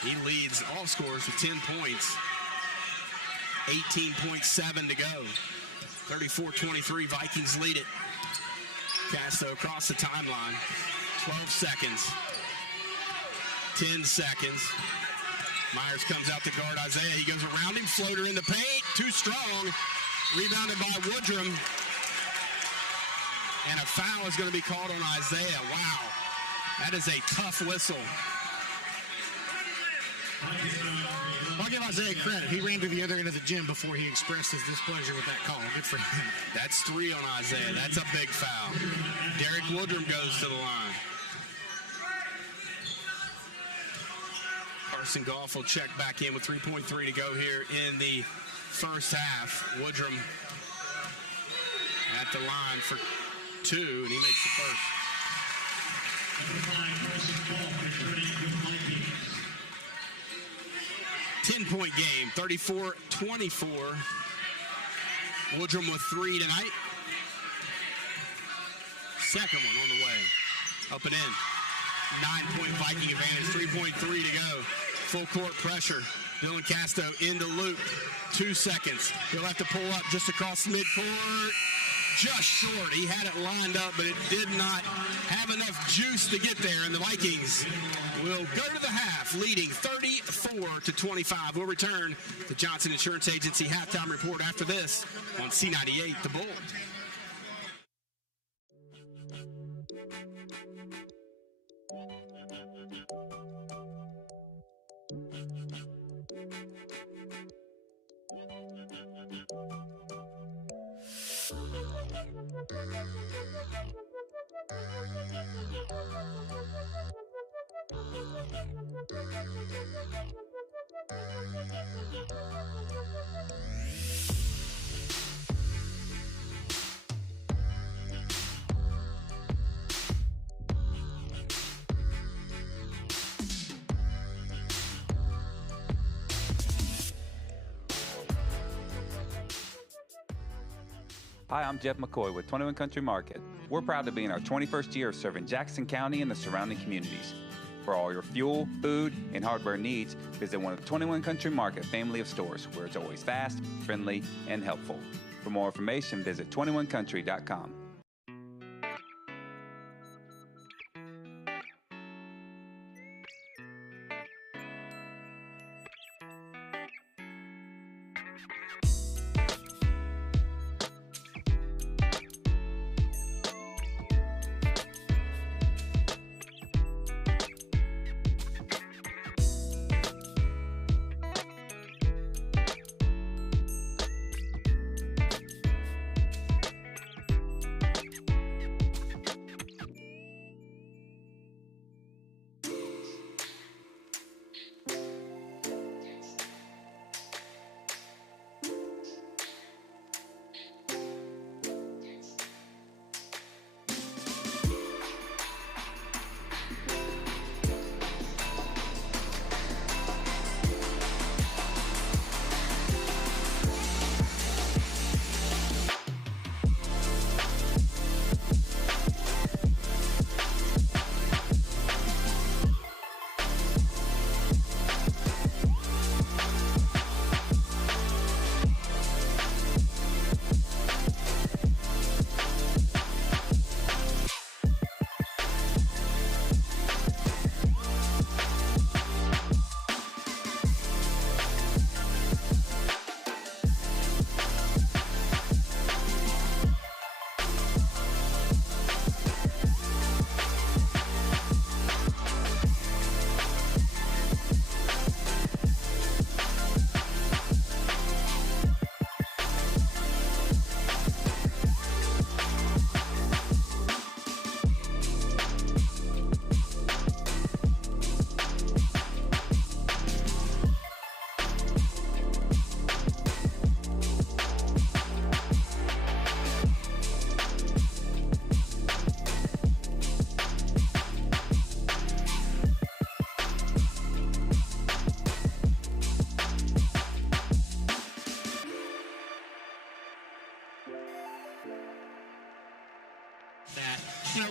He leads all scorers with 10 points. 18.7 to go. 34-23, Vikings lead it. Casto across the timeline. 12 seconds. 10 seconds. Myers comes out to guard Isaiah. He goes around him, floater in the paint. Too strong. Rebounded by Woodrum. And a foul is going to be called on Isaiah. Wow. That is a tough whistle. I'll give Isaiah credit. He ran to the other end of the gym before he expressed his displeasure with that call. Good for him. That's 3 on Isaiah. That's a big foul. Derek Woodrum goes to the line. Carson Goff will check back in with 3.3 to go here in the first half. Woodrum at the line for 2, and he makes the first. 10-point game, 34-24. Woodrum with 3 tonight. Second one on the way. Up and in. 9-point Viking advantage, 3.3 to go. Full court pressure. Dylan Casto into loop. 2 seconds. He'll have to pull up just across midcourt. Just short. He had it lined up, but it did not have enough juice to get there. And the Vikings will go to the half, leading 34-25. We'll return to Johnson Insurance Agency halftime report after this on C98, The Bull. Hi, I'm Jeff McCoy with 21 Country Market. We're proud to be in our 21st year serving Jackson County and the surrounding communities. For all your fuel, food, and hardware needs, visit one of the 21 Country Market family of stores where it's always fast, friendly, and helpful. For more information, visit 21country.com.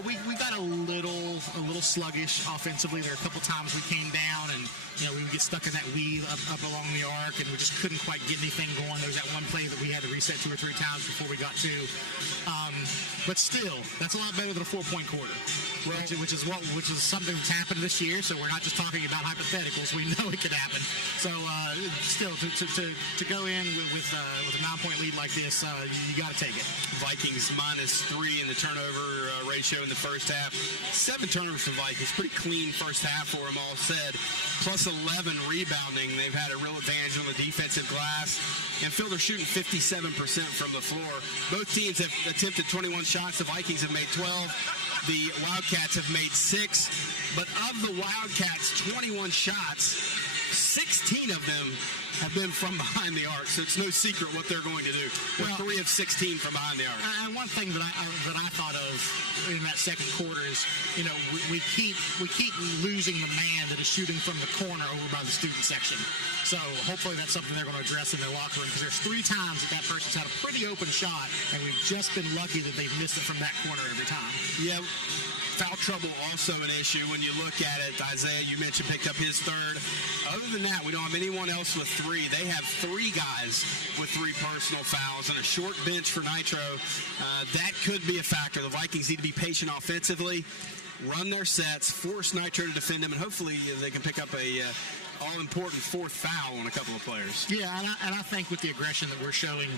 we got a little sluggish offensively. There were a couple times we came down and we would get stuck in that weave up along the arc, and we just couldn't quite get anything going. There was that one play that we had to reset 2 or 3 times before we got to. But still, that's a lot better than a 4-point quarter. Which is something that's happened this year. So we're not just talking about hypotheticals. We know it could happen. So still, to go in with a 9-point lead like this, you got to take it. Vikings -3 in the turnover ratio in the first half. 7 turnovers for Vikings. Pretty clean first half for them, all said. Plus 11 rebounding. They've had a real advantage on the defensive glass. And Phil, they're shooting 57% from the floor. Both teams have attempted 21 shots. The Vikings have made 12. The Wildcats have made 6. But of the Wildcats' 21 shots, 16 of them have been from behind the arc, so it's no secret what they're going to do. Well, 3 of 16 from behind the arc. And one thing that I thought of in that second quarter is, we keep losing the man that is shooting from the corner over by the student section. So hopefully that's something they're going to address in their locker room, because there's 3 times that person's had a pretty open shot, and we've just been lucky that they've missed it from that corner every time. Yeah. Foul trouble also an issue when you look at it. Isaiah, you mentioned, picked up his 3rd. Other than that, we don't have anyone else with 3. They have 3 guys with 3 personal fouls and a short bench for Nitro. That could be a factor. The Vikings need to be patient offensively, run their sets, force Nitro to defend them, and hopefully they can pick up a all-important 4th foul on a couple of players. Yeah, and I think with the aggression that we're showing,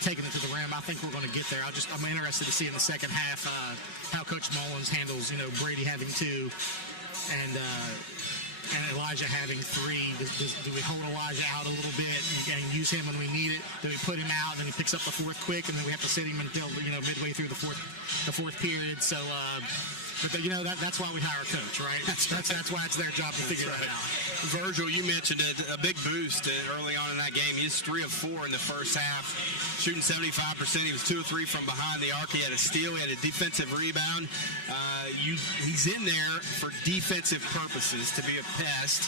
taking it to the rim, I think we're going to get there. I'm interested to see in the second half how Coach Mullins handles, Brady having 2 and Elijah having 3. Do we hold Elijah out a little bit and use him when we need it? Do we put him out and then he picks up the 4th quick, and then we have to sit him until midway through the fourth period? So. But that's why we hire a coach, right? That's why it's their job to figure that out. Virgil, you mentioned it, a big boost early on in that game. He was 3 of 4 in the first half, shooting 75%. He was 2 of 3 from behind the arc. He had a steal. He had a defensive rebound. He's in there for defensive purposes, to be a pest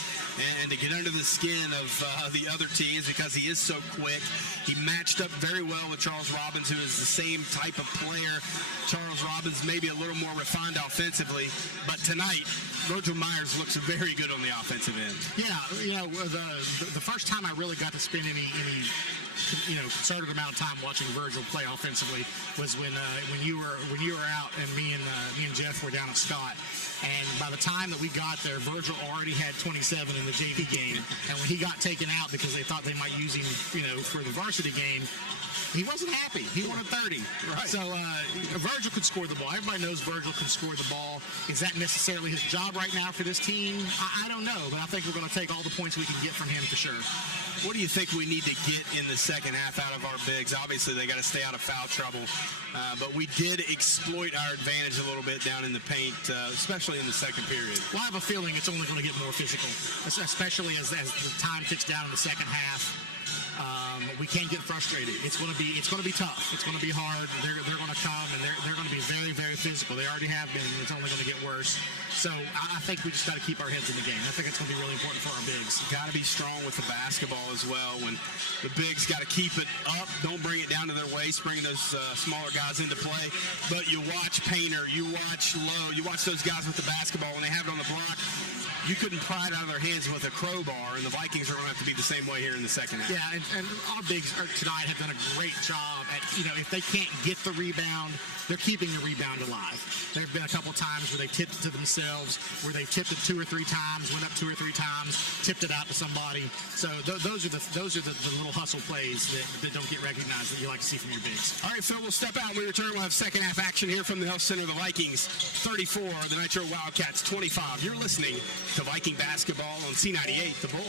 and to get under the skin of the other teams, because he is so quick. He matched up very well with Charles Robbins, who is the same type of player. Charles Robbins maybe a little more refined offensively, but tonight Virgil Myers looks very good on the offensive end. Yeah, the first time I really got to spend any concerted amount of time watching Virgil play offensively was when you were out and me and Jeff were down at Scott. And by the time that we got there, Virgil already had 27 in the JV game. And when he got taken out because they thought they might use him, for the varsity game, he wasn't happy. He wanted 30. Right. So Virgil could score the ball. Everybody knows Virgil can score the ball. Is that necessarily his job right now for this team? I don't know, but I think we're going to take all the points we can get from him for sure. What do you think we need to get in the second half out of our bigs? Obviously, they got to stay out of foul trouble, but we did exploit our advantage a little bit down in the paint, especially in the second period. Well, I have a feeling it's only going to get more physical, especially as the time ticks down in the second half. We can't get frustrated. It's going to be tough. It's going to be hard. They're going to come and they're going to be very, very physical. They already have been. And it's only going to get worse. So I think we just got to keep our heads in the game. I think it's going to be really important for our bigs. Got to be strong with the basketball as well. When the bigs got to keep it up, don't bring it down to their waist, bringing those smaller guys into play. But you watch Painter, you watch Lowe, you watch those guys with the basketball when they have it on the block. You couldn't pry it out of their hands with a crowbar, and the Vikings are going to have to be the same way here in the second half. Yeah, and our bigs tonight have done a great job at, if they can't get the rebound, they're keeping the rebound alive. There have been a couple times where they tipped it to themselves, where they tipped it 2 or 3 times, went up 2 or 3 times, tipped it out to somebody. So those are the little hustle plays that don't get recognized that you like to see from your bigs. All right, Phil, we'll step out. When we return, we'll have second half action here from the Health Center. The Vikings 34, the Nitro Wildcats 25. You're listening to Viking basketball on C98, The Bull.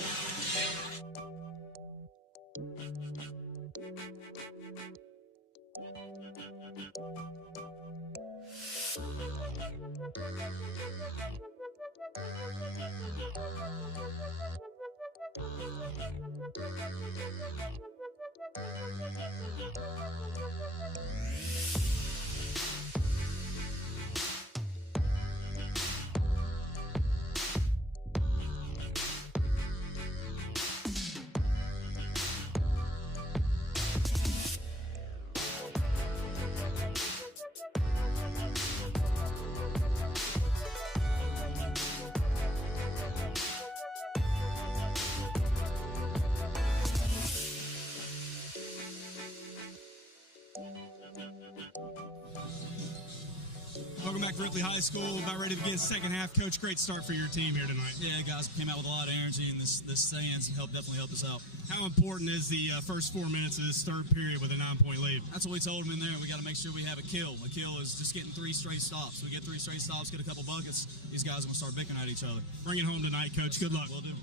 Welcome back to Ripley High School. About ready to begin second half. Coach, great start for your team here tonight. Yeah, guys came out with a lot of energy, and this stands definitely helped us out. How important is the first 4 minutes of this third period with a 9-point lead? That's what we told them in there. We got to make sure we have a kill. A kill is just getting 3 straight stops. We get 3 straight stops, get a couple buckets, these guys are going to start bickering at each other. Bring it home tonight, Coach. Good luck. Will do.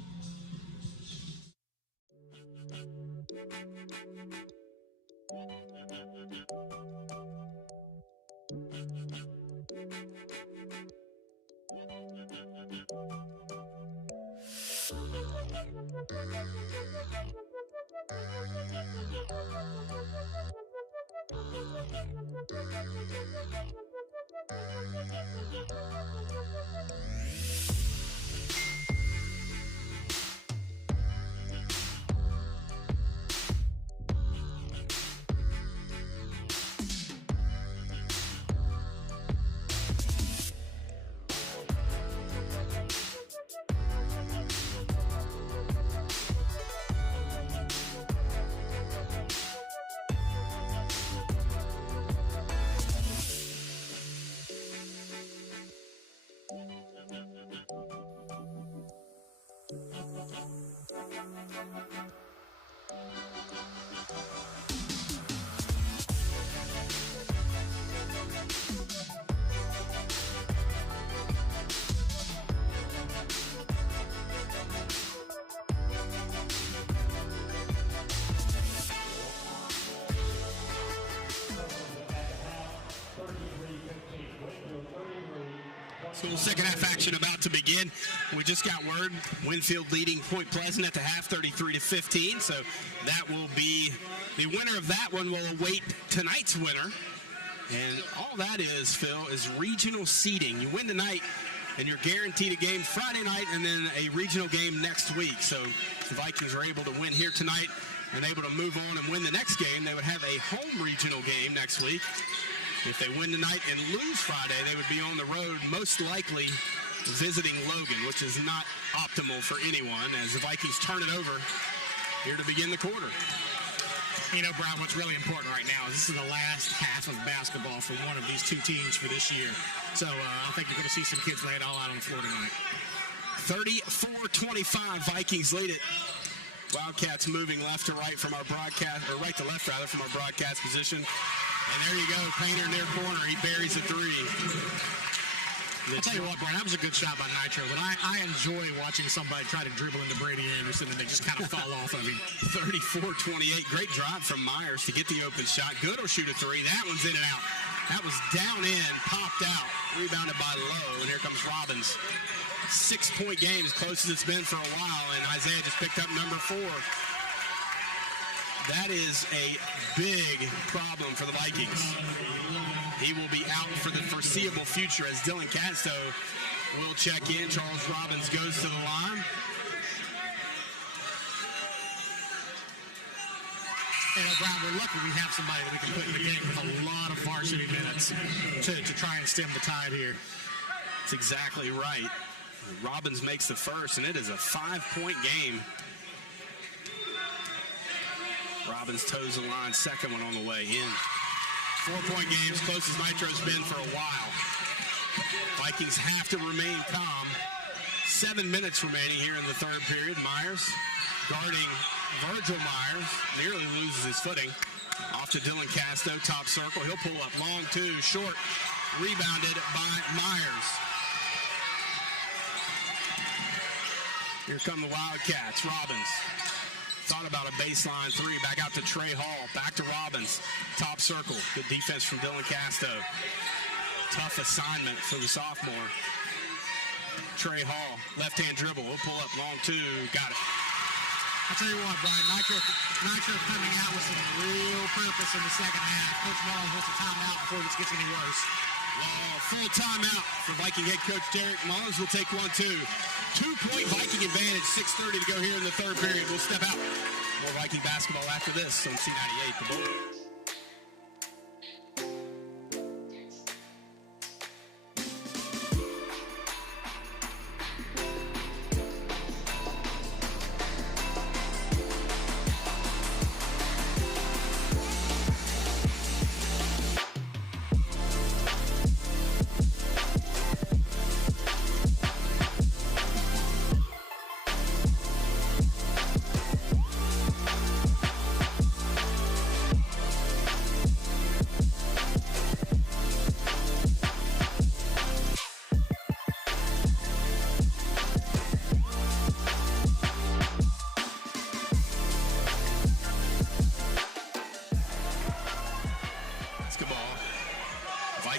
School second half action about to begin. We just got word Winfield leading Point Pleasant at the half 33-15. So that will be the winner of that one will await tonight's winner. And all that is, Phil, is regional seeding. You win tonight and you're guaranteed a game Friday night and then a regional game next week. So if the Vikings are able to win here tonight and able to move on and win the next game, they would have a home regional game next week. If they win tonight and lose Friday, they would be on the road, most likely visiting Logan, which is not optimal for anyone as the Vikings turn it over here to begin the quarter. You know, Brian, what's really important right now is this is the last half of basketball for one of these two teams for this year. So I think you're going to see some kids lay it all out on the floor tonight. 34-25, Vikings lead it. Wildcats moving left to right from our broadcast, or right to left rather, from our broadcast position. And there you go, Painter near corner. He buries a 3. I'll tell you what, Brian, that was a good shot by Nitro, but I enjoy watching somebody try to dribble into Brady Anderson and they just kind of fall off of him. 34-28, great drive from Myers to get the open shot. Good will shoot a 3. That one's in and out. That was down in, popped out, rebounded by Lowe, and here comes Robbins. 6-point game, as close as it's been for a while, and Isaiah just picked up number 4. That is a big problem for the Vikings. He will be out for the foreseeable future as Dylan Casto will check in. Charles Robbins goes to the line. And Brian, we're lucky we have somebody that we can put in the game with a lot of varsity minutes to try and stem the tide here. That's exactly right. Robbins makes the first, and it is a 5-point game. Robbins toes the line, second one on the way in. 4-point games, close as Nitro's been for a while. Vikings have to remain calm. 7 minutes remaining here in the third period. Myers guarding Virgil Myers, nearly loses his footing. Off to Dylan Casto, top circle. He'll pull up long 2, short, rebounded by Myers. Here come the Wildcats. Robbins thought about a baseline 3. Back out to Trey Hall. Back to Robbins. Top circle. Good defense from Dylan Casto. Tough assignment for the sophomore. Trey Hall. Left-hand dribble. He'll pull up long 2. Got it. I'll tell you what, Brian, Nitro coming out with some real purpose in the second half. Coach Mullins wants a timeout before this gets any worse. Full timeout for Viking head coach Derek Mullins. Will take 1-2. 2-point Viking advantage, 6:30 to go here in the third period. We'll step out. More Viking basketball after this on C98, The Bull.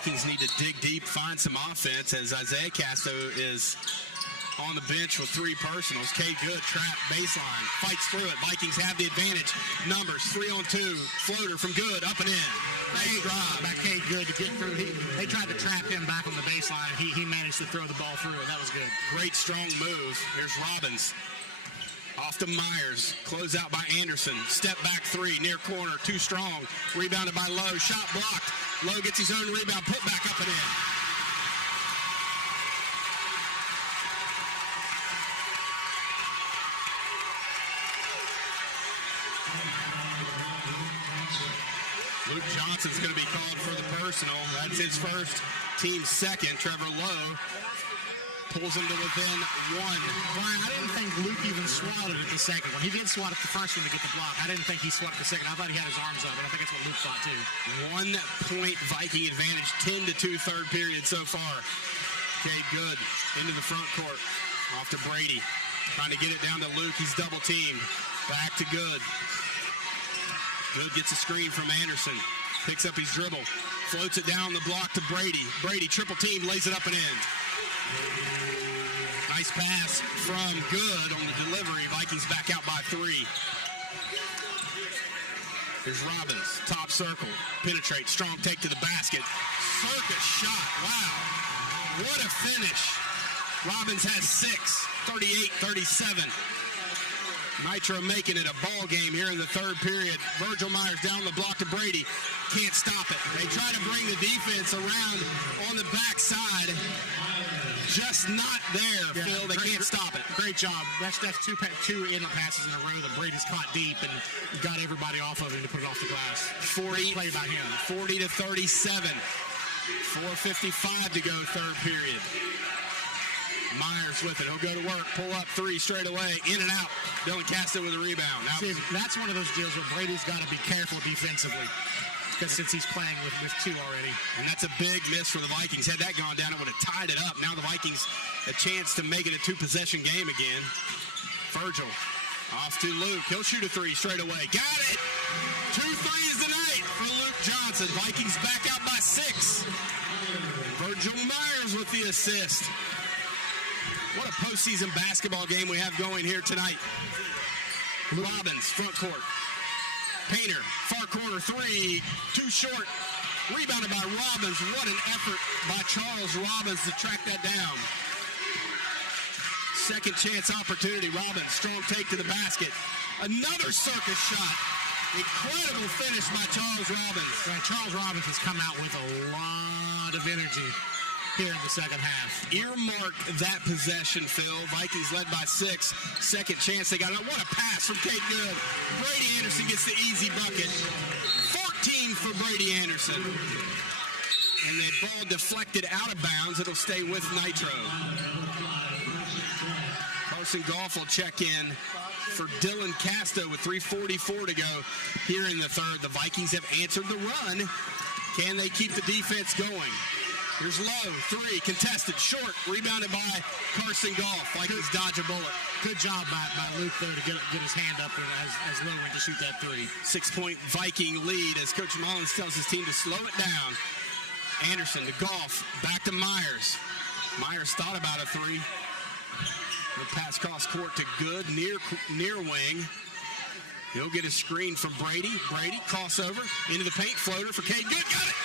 Vikings need to dig deep, find some offense, as Isaiah Casto is on the bench with 3 personals. Cade Good, trap, baseline, fights through it. Vikings have the advantage. Numbers, 3-on-2, floater from Good, up and in. Nice drive by Cade Good to get through. They tried to trap him back on the baseline. He managed to throw the ball through it. That was good. Great, strong move. Here's Robbins. Off to Myers. Close out by Anderson. Step back 3, near corner, too strong. Rebounded by Lowe. Shot blocked. Lowe gets his own rebound, put back up and in. Luke Johnson's going to be called for the personal. That's his first, team's second. Trevor Lowe pulls him to within 1. Brian, I didn't think Luke even swatted at the second one. He did swat at the first one to get the block. I didn't think he swatted the second. I thought he had his arms up, and I think that's what Luke thought too. 1-point Viking advantage, 10-2 third period so far. Cade Good into the front court. Off to Brady. Trying to get it down to Luke. He's double teamed. Back to Good. Good gets a screen from Anderson. Picks up his dribble. Floats it down the block to Brady. Brady, triple team, lays it up and in. Nice pass from Good on the delivery. Vikings back out by 3. Here's Robbins, top circle. Penetrate, strong take to the basket. Circus shot, wow. What a finish. Robbins has 6, 38-37. Nitro making it a ball game here in the third period. Virgil Myers down the block to Brady. Can't stop it. They try to bring the defense around on the backside. Just not there, yeah, Phil. They can't stop it. Great job. That's two inner passes in a row that Brady's caught deep and got everybody off of him to put it off the glass. 40 play by him. 40-37. 4:55 to go third period. Myers with it. He'll go to work. Pull up 3 straight away. In and out. Dylan Casta with a rebound. See, that's one of those deals where Brady's got to be careful defensively. Because since he's playing with 2 already. And that's a big miss for the Vikings. Had that gone down, it would have tied it up. Now the Vikings a chance to make it a 2-possession game again. Virgil off to Luke. He'll shoot a 3 straight away. Got it! 2 threes tonight for Luke Johnson. Vikings back out by 6. Virgil Myers with the assist. What a postseason basketball game we have going here tonight. Robbins, front court. Painter, far corner 3, too short. Rebounded by Robbins. What an effort by Charles Robbins to track that down. Second chance opportunity. Robbins, strong take to the basket. Another circus shot. Incredible finish by Charles Robbins. Right, Charles Robbins has come out with a lot of energy here in the second half. Earmark that possession, Phil. Vikings led by 6. Second chance they got it. What a pass from Cade Good. Brady Anderson gets the easy bucket. 14 for Brady Anderson. And the ball deflected out of bounds. It'll stay with Nitro. Carson Goff will check in for Dylan Casta with 3:44 to go here in the third. The Vikings have answered the run. Can they keep the defense going? Here's Lowe, 3, contested, short, rebounded by Carson Goff. Vikings dodge a bullet. Good job by Luke there to get his hand up as Lowe went to shoot that 3. 6-point Viking lead as Coach Mullins tells his team to slow it down. Anderson to Goff, back to Myers. Myers thought about a 3. The pass cross court to Good, near wing. He'll get a screen from Brady. Brady, crossover, into the paint, floater for Cade Good, got it!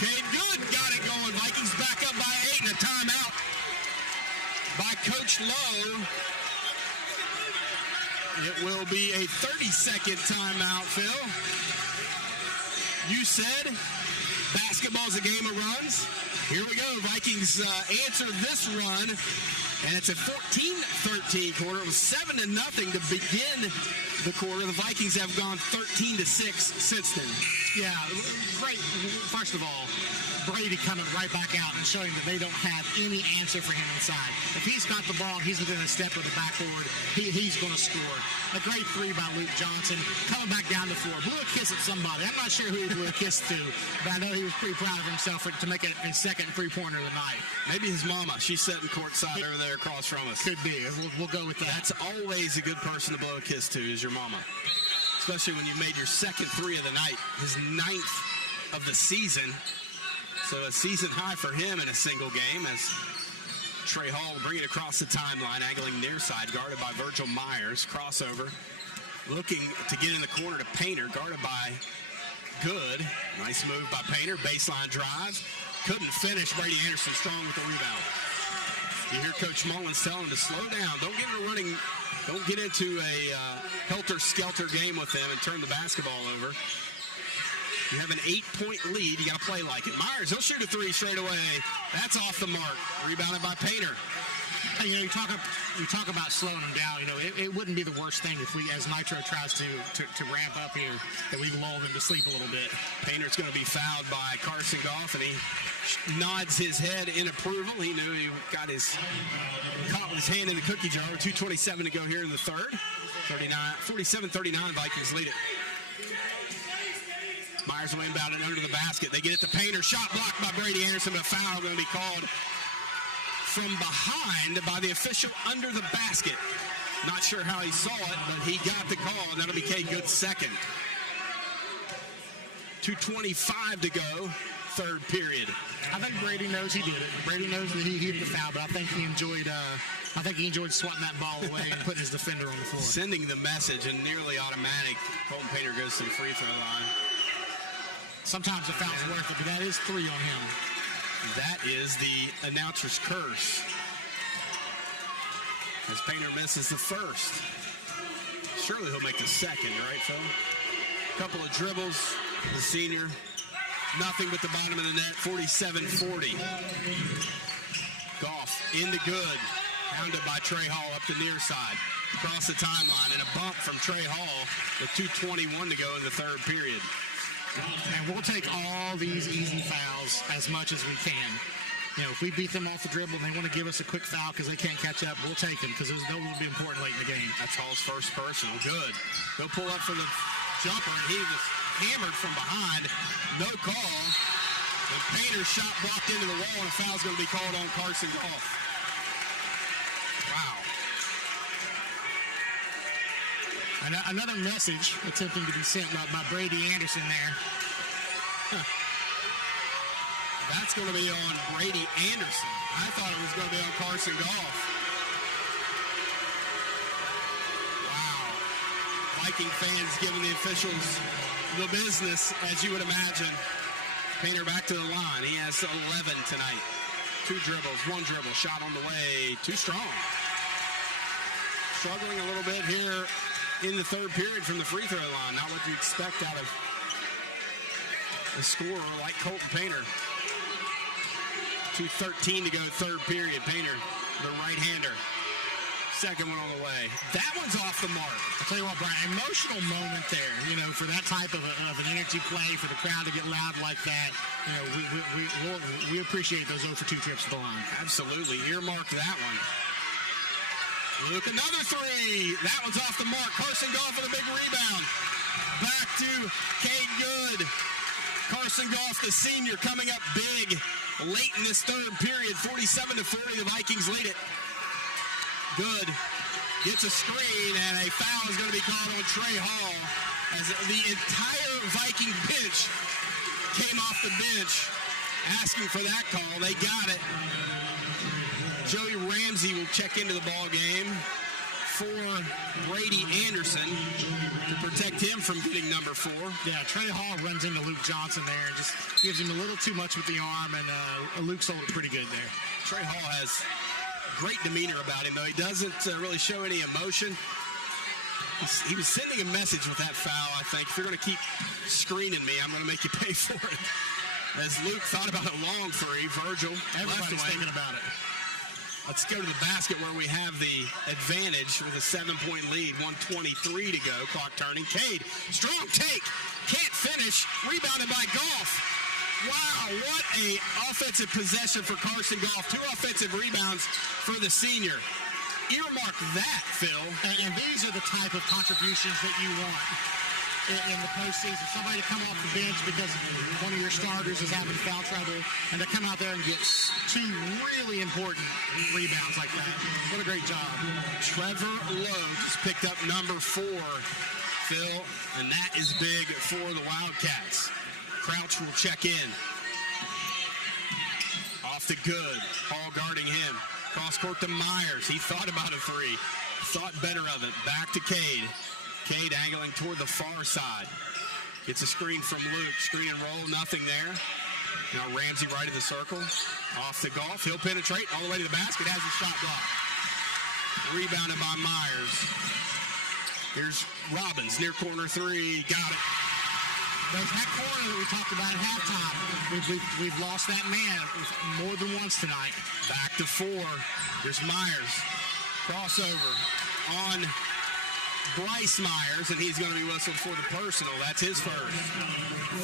Cade Good got it going. Vikings back up by 8 and a timeout by Coach Lowe. It will be a 30-second timeout, Phil. You said basketball's a game of runs. Here we go. Vikings answer this run, and it's a 14-13 quarter. It was 7-0 to begin the quarter. The Vikings have gone 13-6 since then. Yeah, great. First of all, Brady coming right back out and showing that they don't have any answer for him inside. If he's got the ball and he's within a step of the backboard, he's going to score. A great 3 by Luke Johnson. Coming back down the floor. Blew a kiss at somebody. I'm not sure who he blew a kiss to, but I know he was pretty proud of himself to make it his second 3-pointer of the night. Maybe his mama. She's sitting courtside over there across from us. Could be. We'll go with that. That's always a good person to blow a kiss to is your mama. Especially when you made your second 3 of the night. His 9th of the season. So a season high for him in a single game as Trey Hall will bring it across the timeline, angling near side, guarded by Virgil Myers. Crossover, looking to get in the corner to Painter, guarded by Good. Nice move by Painter, baseline drive. Couldn't finish. Brady Anderson strong with the rebound. You hear Coach Mullins telling him to slow down. Don't get into a helter-skelter game with them and turn the basketball over. You have an 8-point lead. You got to play like it. Myers, he'll shoot a three straight away. That's off the mark. Rebounded by Painter. You know, you talk about slowing them down. You know, it wouldn't be the worst thing if we, as Nitro tries to ramp up here, that we lull them to sleep a little bit. Painter's going to be fouled by Carson Goff, and he nods his head in approval. He knew he caught his hand in the cookie jar. 2:27 to go here in the third. 47-39, Vikings lead it. Myers will inbound it under the basket. They get it to Painter. Shot blocked by Brady Anderson, but a foul going to be called from behind by the official under the basket. Not sure how he saw it, but he got the call, and that'll be Cade Good's second. 2:25 to go, third period. I think Brady knows he did it. Brady knows that he did the foul, but I think he enjoyed swatting that ball away and putting his defender on the floor. Sending the message, and nearly automatic. Colton Painter goes to the free throw line. Sometimes the foul's worth it, but that is 3 on him. That is the announcer's curse. As Painter misses the first. Surely he'll make the second, right, Phil? Couple of dribbles, the senior. Nothing but the bottom of the net, 47-40. Goff into Good. Hounded by Trey Hall up the near side. Across the timeline, and a bump from Trey Hall with 2:21 to go in the third period. And we'll take all these easy fouls as much as we can. You know, if we beat them off the dribble and they want to give us a quick foul because they can't catch up, we'll take them because those will be important late in the game. That's Hall's first personal. Good. He'll pull up for the jumper, and he was hammered from behind. No call. The Painter shot blocked into the wall, and a foul's going to be called on Carson Goff. Wow. Another message attempting to be sent by Brady Anderson there. That's going to be on Brady Anderson. I thought it was going to be on Carson Goff. Wow. Viking fans giving the officials the business, as you would imagine. Painter back to the line. He has 11 tonight. 2 dribbles, 1 dribble. Shot on the way. Too strong. Struggling a little bit here in the third period from the free throw line. Not what you expect out of a scorer like Colton Painter. 2:13 to go, third period. Painter, the right-hander. Second one on the way. That one's off the mark. I'll tell you what, Brian, emotional moment there, you know, for that type of an energy play, for the crowd to get loud like that. You know, we appreciate those 0 for 2 trips to the line. Absolutely. Earmark that one. Luke, another 3. That one's off the mark. Carson Goff with a big rebound. Back to Cade Good. Carson Goff, the senior, coming up big late in this third period. 47-40, the Vikings lead it. Good gets a screen, and a foul is going to be called on Trey Hall as the entire Viking bench came off the bench asking for that call. They got it. Joey Ramsey will check into the ball game for Brady Anderson to protect him from getting number 4. Yeah, Trey Hall runs into Luke Johnson there and just gives him a little too much with the arm, and Luke sold it pretty good there. Trey Hall has great demeanor about him, though. He doesn't really show any emotion. He was sending a message with that foul, I think. If you're going to keep screening me, I'm going to make you pay for it. As Luke thought about a long 3, Virgil, everybody's thinking about it. Let's go to the basket where we have the advantage with a 7-point lead. 1:23 to go. Clock turning. Cade, strong take. Can't finish. Rebounded by Goff. Wow, what a offensive possession for Carson Goff. 2 offensive rebounds for the senior. Earmark that, Phil. And these are the type of contributions that you want in the postseason. Somebody to come off the bench because one of your starters is having foul trouble, and to come out there and get 2 really important rebounds like that. What a great job. Trevor Lowe just picked up number 4, Phil, and that is big for the Wildcats. Crouch will check in. off to Good. Hall guarding him. Cross court to Myers. He thought about a three. Thought better of it. Back to Cade. Cade angling toward the far side. Gets a screen from Luke. Screen and roll. Nothing there. Now Ramsey right in the circle. Off to Goff. He'll penetrate all the way to the basket. Has his shot blocked. Rebounded by Myers. Here's Robbins. Near corner three. Got it. There's that corner that we talked about at halftime. We've lost that man more than once tonight. Back to 4. There's Myers. Crossover on Bryce Myers, and he's going to be whistled for the personal. That's his first.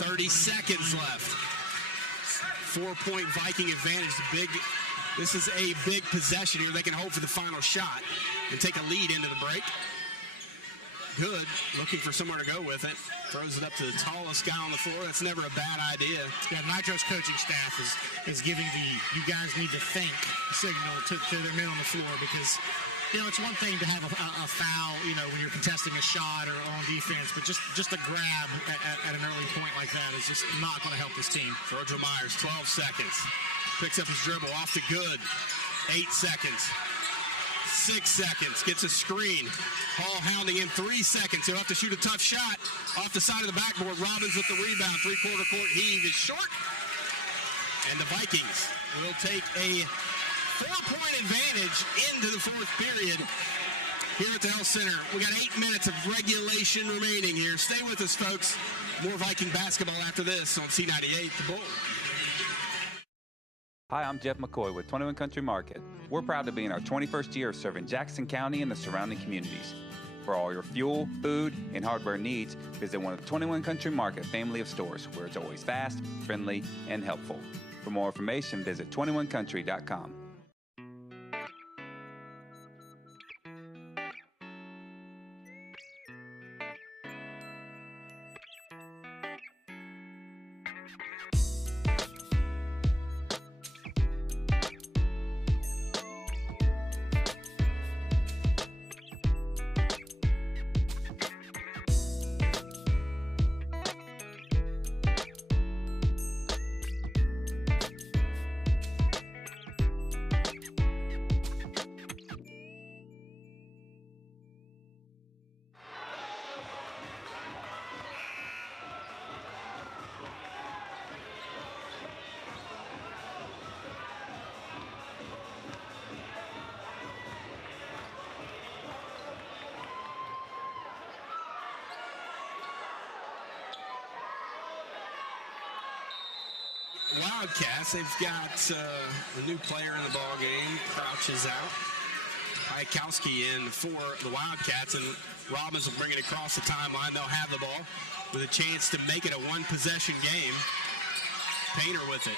30 seconds left. 4-point Viking advantage. This is a big possession here. They can hope for the final shot and take a lead into the break. Good, looking for somewhere to go with it. Throws it up to the tallest guy on the floor. That's never a bad idea. Yeah, Nitro's coaching staff is giving the "you guys need to think" signal to their men on the floor, because it's one thing to have a foul, when you're contesting a shot or on defense, but just a grab at an early point like that is just not going to help this team. Virgil Myers, 12 seconds. Picks up his dribble off to Good. 8 seconds. 6 seconds. Gets a screen. Hall hounding in 3 seconds. He'll have to shoot a tough shot off the side of the backboard. Robbins with the rebound. Three-quarter court heave is short. And the Vikings will take a 4-point advantage into the fourth period here at the Health Center. We got 8 minutes of regulation remaining here. Stay with us, folks. More Viking basketball after this on C98, The Bull. Hi, I'm Jeff McCoy with 21 Country Market. We're proud to be in our 21st year serving Jackson County and the surrounding communities. For all your fuel, food, and hardware needs, visit one of the 21 Country Market family of stores, where it's always fast, friendly, and helpful. For more information, visit 21country.com. Wildcats, they've got a new player in the ball game. Crouch is out. Ikowski in for the Wildcats, and Robbins will bring it across the timeline. They'll have the ball with a chance to make it a one-possession game. Painter with it.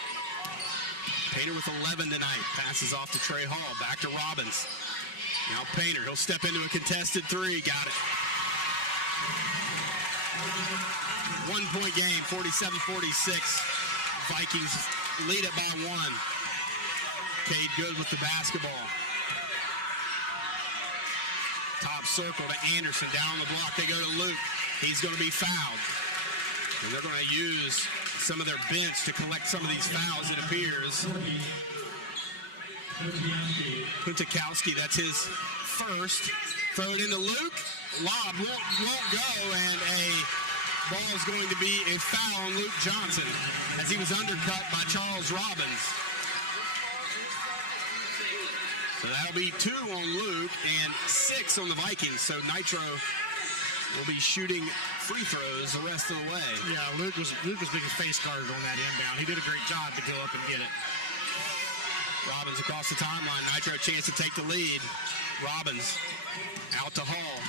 Painter with 11 tonight. Passes off to Trey Hall. Back to Robbins. Now Painter, he'll step into a contested three. Got it. 1-point game, 47-46. Vikings lead it by 1. Cade Good with the basketball. Top circle to Anderson, down the block. They go to Luke. He's going to be fouled. And they're going to use some of their bench to collect some of these fouls, it appears. Kuntakowski, that's his first. Throw it into Luke. Lob won't go, and a ball is going to be a foul on Luke Johnson as he was undercut by Charles Robbins. So that'll be 2 on Luke and 6 on the Vikings. So Nitro will be shooting free throws the rest of the way. Yeah, Luke was being face guarded on that inbound. He did a great job to go up and get it. Robbins across the timeline. Nitro a chance to take the lead. Robbins out to Hall.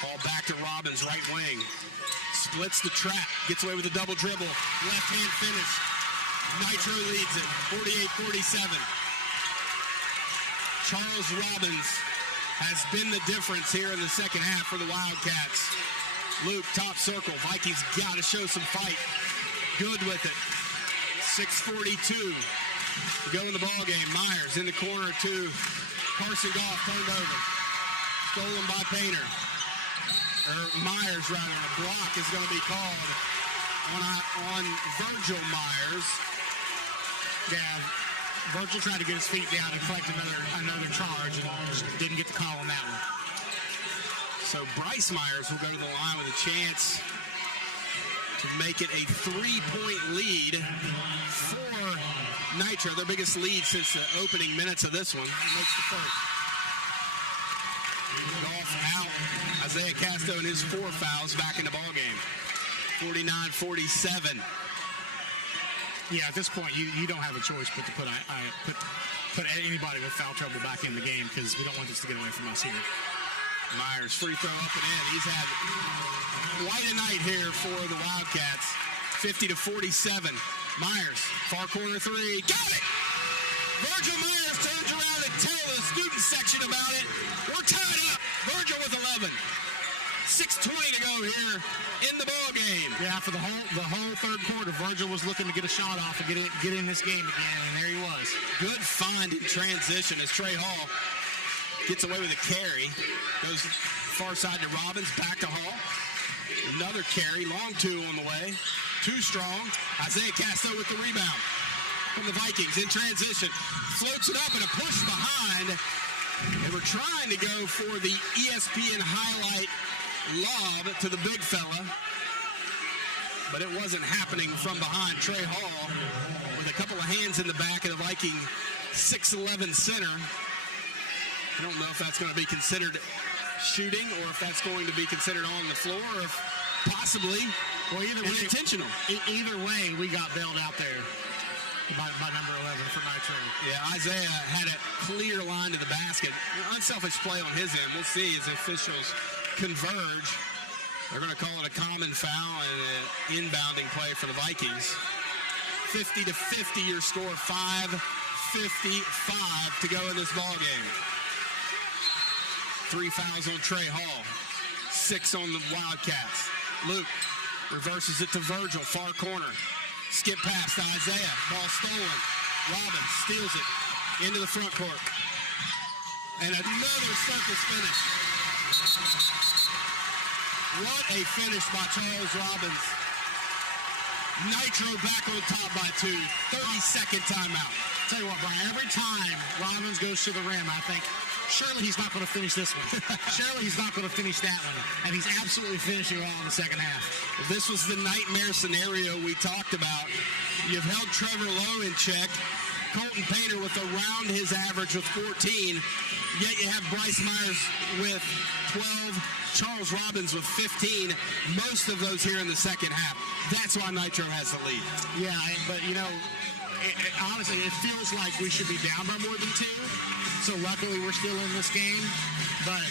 Hall back to Robbins, right wing. Splits the trap, gets away with a double dribble. Left-hand finish. Nitro leads it, 48-47. Charles Robbins has been the difference here in the second half for the Wildcats. Luke, top circle. Vikings got to show some fight. Good with it. 6:42 to go in the ball game. Myers in the corner to Carson Goff, turned over. Stolen by Painter. Myers rather. A block is going to be called on Virgil Myers. Yeah, Virgil tried to get his feet down and collect another charge and just didn't get the call on that one. So Bryce Myers will go to the line with a chance to make it a 3-point lead for Nitro, their biggest lead since the opening minutes of this one. He makes the first. Golf out. Isaiah Casto and his 4 fouls back in the ball game. 49-47. Yeah, at this point, you don't have a choice but to put anybody with foul trouble back in the game because we don't want this to get away from us here. Myers, free throw up and in. He's had quite a night here for the Wildcats. 50-47. Myers, far corner 3. Got it! Virgil Myers turns around and tells the student section about it. We're tied up. Virgil with 11. 6:20 to go here in the ball game. Yeah, for the whole third quarter, Virgil was looking to get a shot off and get in this game again, and there he was. Good find in transition as Trey Hall gets away with a carry. Goes far side to Robbins, back to Hall. Another carry, long 2 on the way. 2 strong. Isaiah Casto with the rebound from the Vikings in transition. Floats it up and a push behind. And we're trying to go for the ESPN highlight lob to the big fella. But it wasn't happening from behind. Trey Hall with a couple of hands in the back of the Viking 6'11" center. I don't know if that's going to be considered shooting or if that's going to be considered on the floor or if possibly intentional. Either way, we got bailed out there by number 11 for Nitro. Yeah, Isaiah had a clear line to the basket. Unselfish play on his end. We'll see as the officials converge. They're going to call it a common foul and an inbounding play for the Vikings. 50-50 your score. 5:55 to go in this ball game. 3 fouls on Trey Hall. 6 on the Wildcats. Luke reverses it to Virgil, far corner. Skip pass to Isaiah. Ball stolen. Robbins steals it into the front court. And another circus finish. What a finish by Charles Robbins. Nitro back on top by 2. 30-second timeout. Tell you what, Brian, every time Robbins goes to the rim, I think, surely he's not going to finish this one. Surely he's not going to finish that one. And he's absolutely finishing well in the second half. If this was the nightmare scenario we talked about, you've held Trevor Lowe in check. Colton Painter with around his average with 14. Yet you have Bryce Myers with 12. Charles Robbins with 15. Most of those here in the second half. That's why Nitro has the lead. Yeah, but, you know, honestly, it feels like we should be down by more than 2. So luckily we're still in this game. But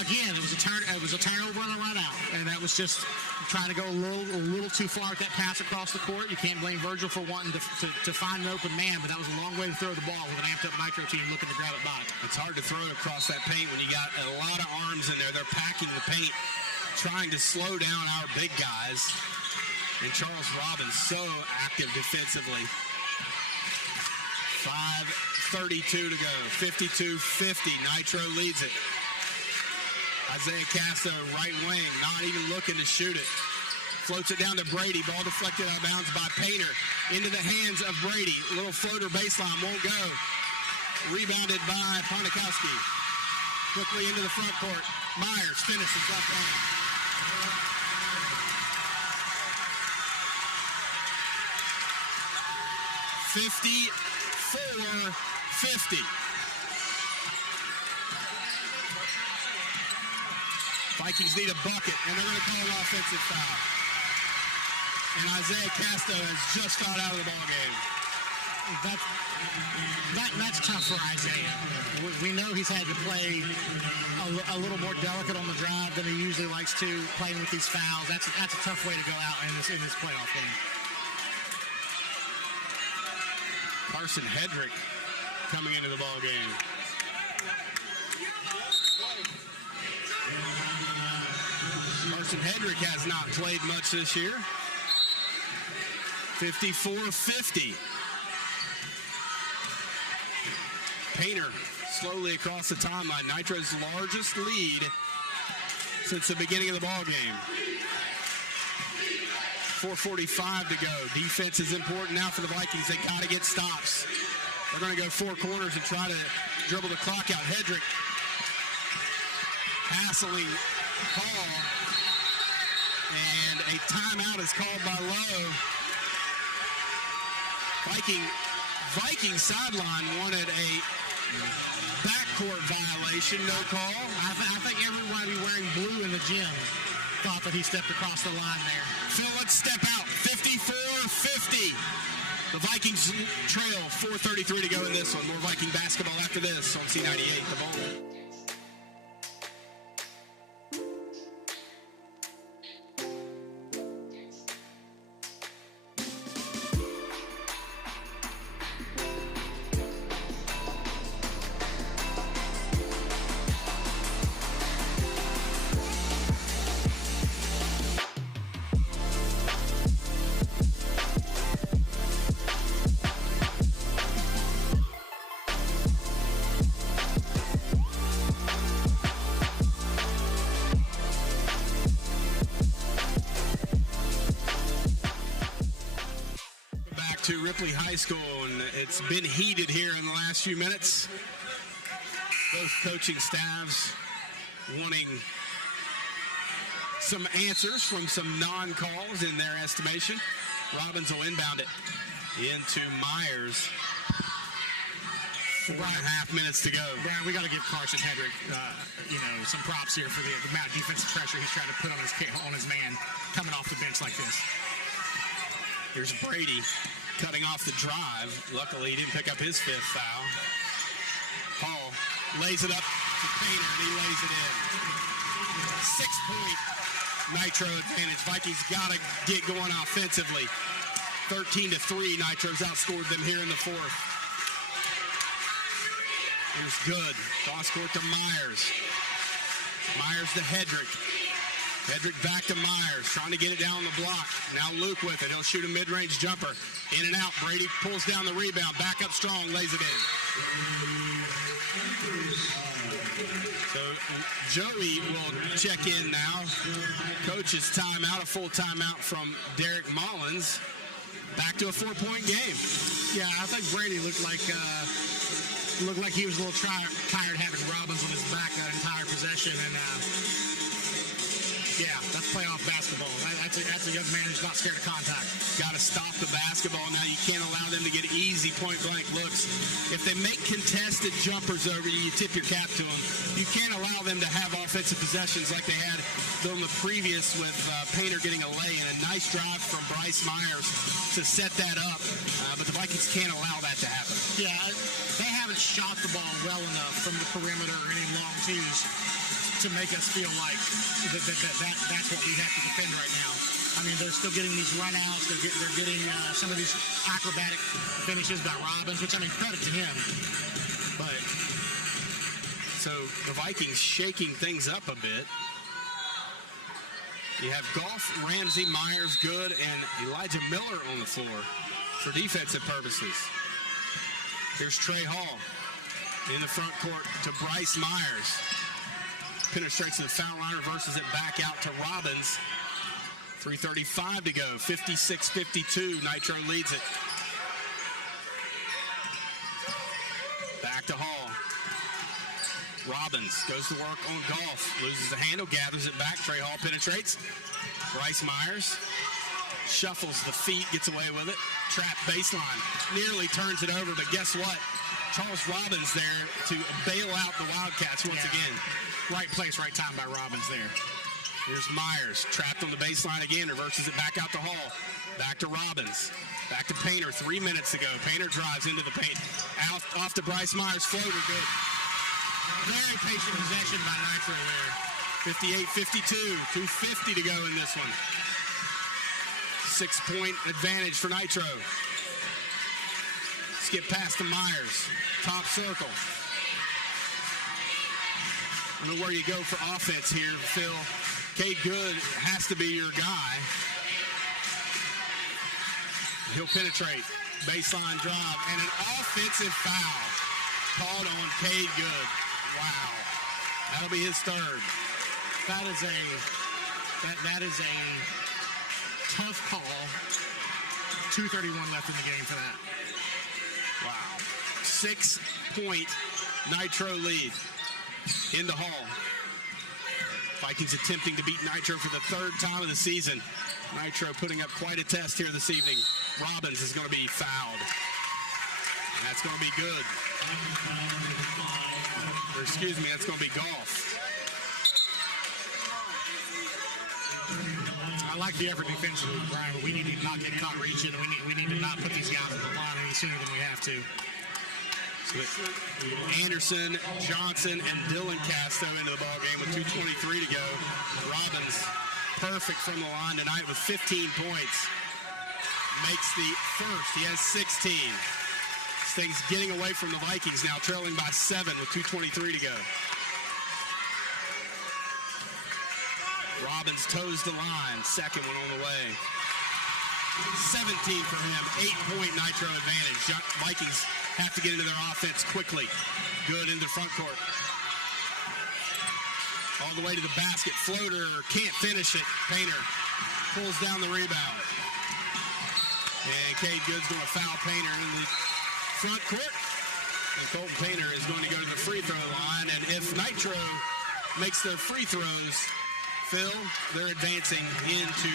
again, it was a turnover and a run out, and that was just trying to go a little too far with that pass across the court. You can't blame Virgil for wanting to find an open man, but that was a long way to throw the ball with an amped up Nitro team looking to grab it back. It's hard to throw it across that paint when you got a lot of arms in there. They're packing the paint, trying to slow down our big guys. And Charles Robbins so active defensively. 5:32 to go. 52-50. Nitro leads it. Isaiah Casto, right wing, not even looking to shoot it. Floats it down to Brady. Ball deflected out of bounds by Painter. Into the hands of Brady. Little floater baseline, won't go. Rebounded by Ponikowski. Quickly into the front court. Myers finishes left hand. $54-50. Vikings need a bucket, and they're going to call an offensive foul. And Isaiah Casto has just got out of the ball game. That's tough for Isaiah. We know he's had to play a little more delicate on the drive than he usually likes to, playing with these fouls. That's a tough way to go out in this playoff game. Carson Hedrick coming into the ball game. Carson Hedrick has not played much this year. 54-50. Painter slowly across the timeline. Nitro's largest lead since the beginning of the ball game. 4:45 to go. Defense is important now for the Vikings. They got to get stops. They're going to go four corners and try to dribble the clock out. Hedrick hassling Hall. And a timeout is called by Lowe. Viking sideline wanted a backcourt violation. No call. I think everybody wearing blue in the gym thought that he stepped across the line there. Phil, let's step out. 54-50. The Vikings trail. 4:33 to go in this one. More Viking basketball after this on C98. The Ball. To Ripley High School, and it's been heated here in the last few minutes. Both coaching staffs wanting some answers from some non-calls in their estimation. Robbins will inbound it into Myers. 4.5 minutes to go. Brian, we got to give Carson Hedrick, some props here for the amount of defensive pressure he's trying to put on his man coming off the bench like this. Here's Brady cutting off the drive. Luckily, he didn't pick up his fifth foul. Hall lays it up to Painter, and he lays it in. 6-point Nitro advantage. Vikings got to get going offensively. 13-3, Nitro's outscored them here in the fourth. Here's Good. Cross court to Myers. Myers to Hedrick. Hedrick back to Myers, trying to get it down the block. Now Luke with it. He'll shoot a mid-range jumper. In and out. Brady pulls down the rebound. Back up strong, lays it in. So Joey will check in now. Coach's timeout, a full timeout from Derek Mullins. Back to a 4-point game. Yeah, I think Brady looked like he was a little tired having Robbins on his back that entire possession, and yeah, that's playoff basketball. That's a young man who's not scared of contact. Got to stop the basketball. Now you can't allow them to get easy point-blank looks. If they make contested jumpers over you, you tip your cap to them. You can't allow them to have offensive possessions like they had on the previous with Painter getting a lay, and a nice drive from Bryce Myers to set that up. But the Vikings can't allow that to happen. Yeah, they haven't shot the ball well enough from the perimeter or any long twos to make us feel like that's what we have to defend right now. I mean, they're still getting these runouts. They're getting some of these acrobatic finishes by Robbins, which, I mean, credit to him. But so the Vikings shaking things up a bit. You have Goff, Ramsey, Myers, Good, and Elijah Miller on the floor for defensive purposes. Here's Trey Hall in the front court to Bryce Myers. Penetrates to the foul line, reverses it back out to Robbins. 3:35 to go. 56-52. Nitro leads it. Back to Hall. Robbins goes to work on Goff. Loses the handle, gathers it back. Trey Hall penetrates. Bryce Myers shuffles the feet, gets away with it. Trap baseline. Nearly turns it over, but guess what? Charles Robbins there to bail out the Wildcats once again. Right place, right time by Robbins there. Here's Myers, trapped on the baseline again, reverses it back out to Hall. Back to Robbins. Back to Painter, 3 minutes to go. Painter drives into the paint. Out, off to Bryce Myers, floater, good. Very patient possession by Nitro there. 58-52, 2:50 to go in this one. 6-point advantage for Nitro. Skip pass to Myers, top circle. I don't know where you go for offense here, Phil. Cade Good has to be your guy. He'll penetrate. Baseline drive. And an offensive foul called on Cade Good. Wow. That'll be his third. That is a Tough call. 2:31 left in the game for that. Wow. 6-point Nitro lead in the Hall. Vikings attempting to beat Nitro for the third time of the season. Nitro putting up quite a test here this evening. Robbins is going to be fouled. That's going to be good. Or excuse me, that's going to be golf. I like the effort defensively, Brian, but we need to not get caught reaching. We need to not put these guys on the line any sooner than we have to. So Anderson, Johnson, and Dylan Casto into the ball game with 2:23 to go. Robbins, perfect from the line tonight with 15 points. Makes the first. He has 16. This thing's getting away from the Vikings now, trailing by 7 with 2:23 to go. Robbins toes the line. Second one on the way. 17 for him. 8-point Nitro advantage. Vikings have to get into their offense quickly. Good into the front court. All the way to the basket. Floater. Can't finish it. Painter pulls down the rebound. And Cade Good's going to foul Painter in the front court. And Colton Painter is going to go to the free throw line. And if Nitro makes their free throws, Phil, they're advancing into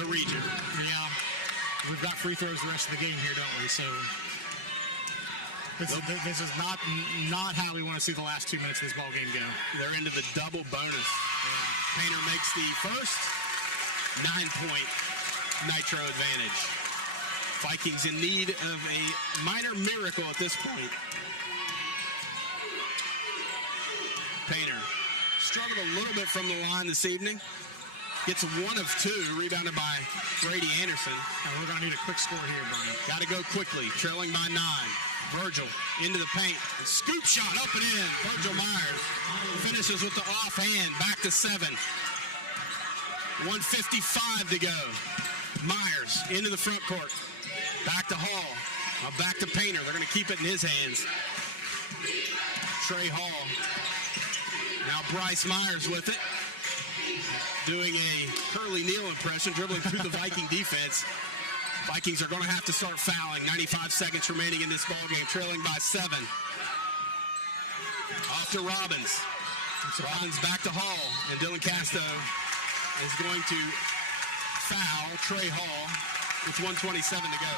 the region. Yeah. We've got free throws the rest of the game here, don't we? So this is not how we want to see the last 2 minutes of this ball game go. They're into the double bonus. Yeah. Painter makes the first 9-point Nitro advantage. Vikings in need of a minor miracle at this point. Painter struggled a little bit from the line this evening. Gets 1 of 2, rebounded by Brady Anderson. And we're going to need a quick score here, Brian. Got to go quickly, trailing by 9. Virgil into the paint. Scoop shot up and in. Virgil Myers finishes with the offhand. Back to 7. 1:55 to go. Myers into the front court. Back to Hall. Now back to Painter. They're going to keep it in his hands. Trey Hall. Now Bryce Myers with it. Doing a Curly Neal impression, dribbling through the Viking defense. Vikings are going to have to start fouling. 95 seconds remaining in this ball game, trailing by 7. Off to Robbins. Robbins back to Hall, and Dylan Casto is going to foul Trey Hall with 1:27 to go.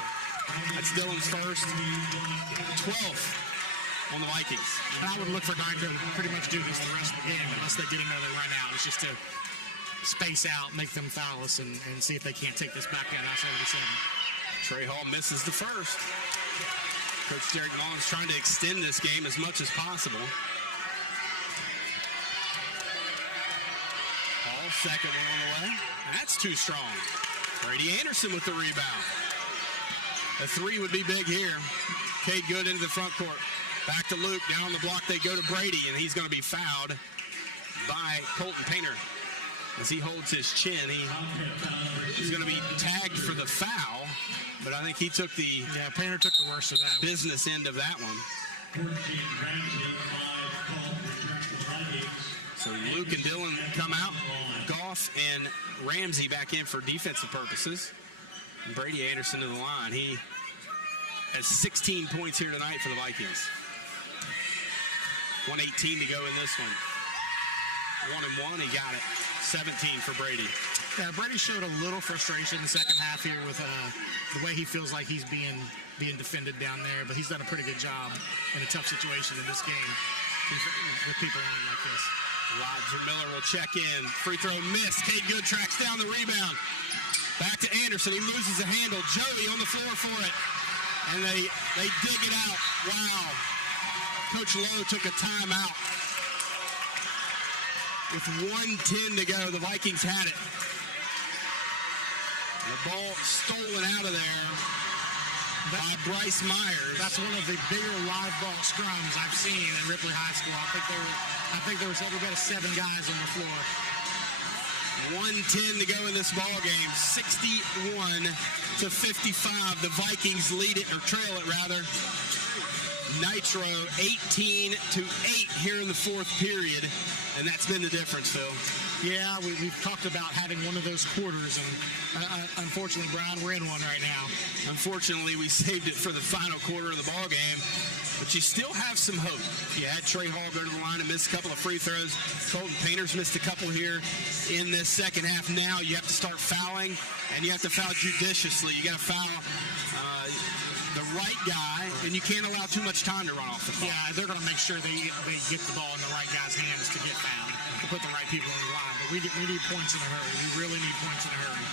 That's Dylan's first, 12th on the Vikings. And I would look for Nitro to pretty much do this the rest of the game unless they get another run out. It's just to space out, make them foul us, and see if they can't take this back down I-77. Trey Hall misses the first. Coach Derek Mullins trying to extend this game as much as possible. Hall, second one on the way. That's too strong. Brady Anderson with the rebound. A 3 would be big here. Cade Good into the front court. Back to Luke. Down the block they go to Brady, and he's going to be fouled by Colton Painter. As he holds his chin, he's going to be tagged for the foul, but I think he took the Painter took the worst of that business end of that one. So Luke and Dylan come out. Goff and Ramsey back in for defensive purposes. And Brady Anderson to the line. He has 16 points here tonight for the Vikings. 1:18 to go in this one. 1-1, he got it. 17 for Brady. Yeah, Brady showed a little frustration in the second half here with the way he feels like he's being defended down there, but he's done a pretty good job in a tough situation in this game with people on him like this. Roger Miller will check in. Free throw missed. Cade Good tracks down the rebound. Back to Anderson. He loses the handle. Joey on the floor for it. And they dig it out. Wow. Coach Lowe took a timeout. With 1:10 to go, the Vikings had it. The ball stolen out of there by Bryce Myers. That's one of the bigger live ball scrums I've seen at Ripley High School. I think there was every bit of 7 guys on the floor. 1:10 to go in this ball game. 61-55. The Vikings lead it, or trail it rather. Nitro 18-8 here in the fourth period, and that's been the difference, Phil. Yeah, we've talked about having one of those quarters, and unfortunately, Brian, we're in one right now. Unfortunately, we saved it for the final quarter of the ball game, but you still have some hope. You had Trey Hall go to the line and miss a couple of free throws. Colton Painter's missed a couple here in this second half. Now you have to start fouling, and you have to foul judiciously. You got to foul the right guy, and you can't allow too much time to run off the ball. Yeah, they're going to make sure they get the ball in the right guy's hands to get fouled, to put the right people on the line. But we need points in a hurry. We really need points in a hurry.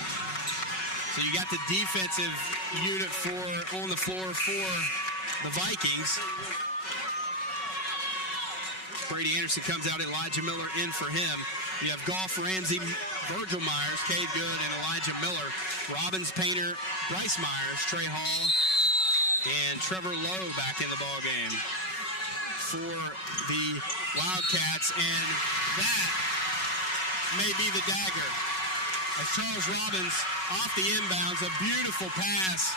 So you got the defensive unit on the floor for the Vikings. Brady Anderson comes out, Elijah Miller in for him. You have Goff, Ramsey, Virgil Myers, Cade Good, and Elijah Miller. Robbins, Painter, Bryce Myers, Trey Hall, and Trevor Lowe back in the ball game for the Wildcats, and that may be the dagger. As Charles Robbins off the inbounds, a beautiful pass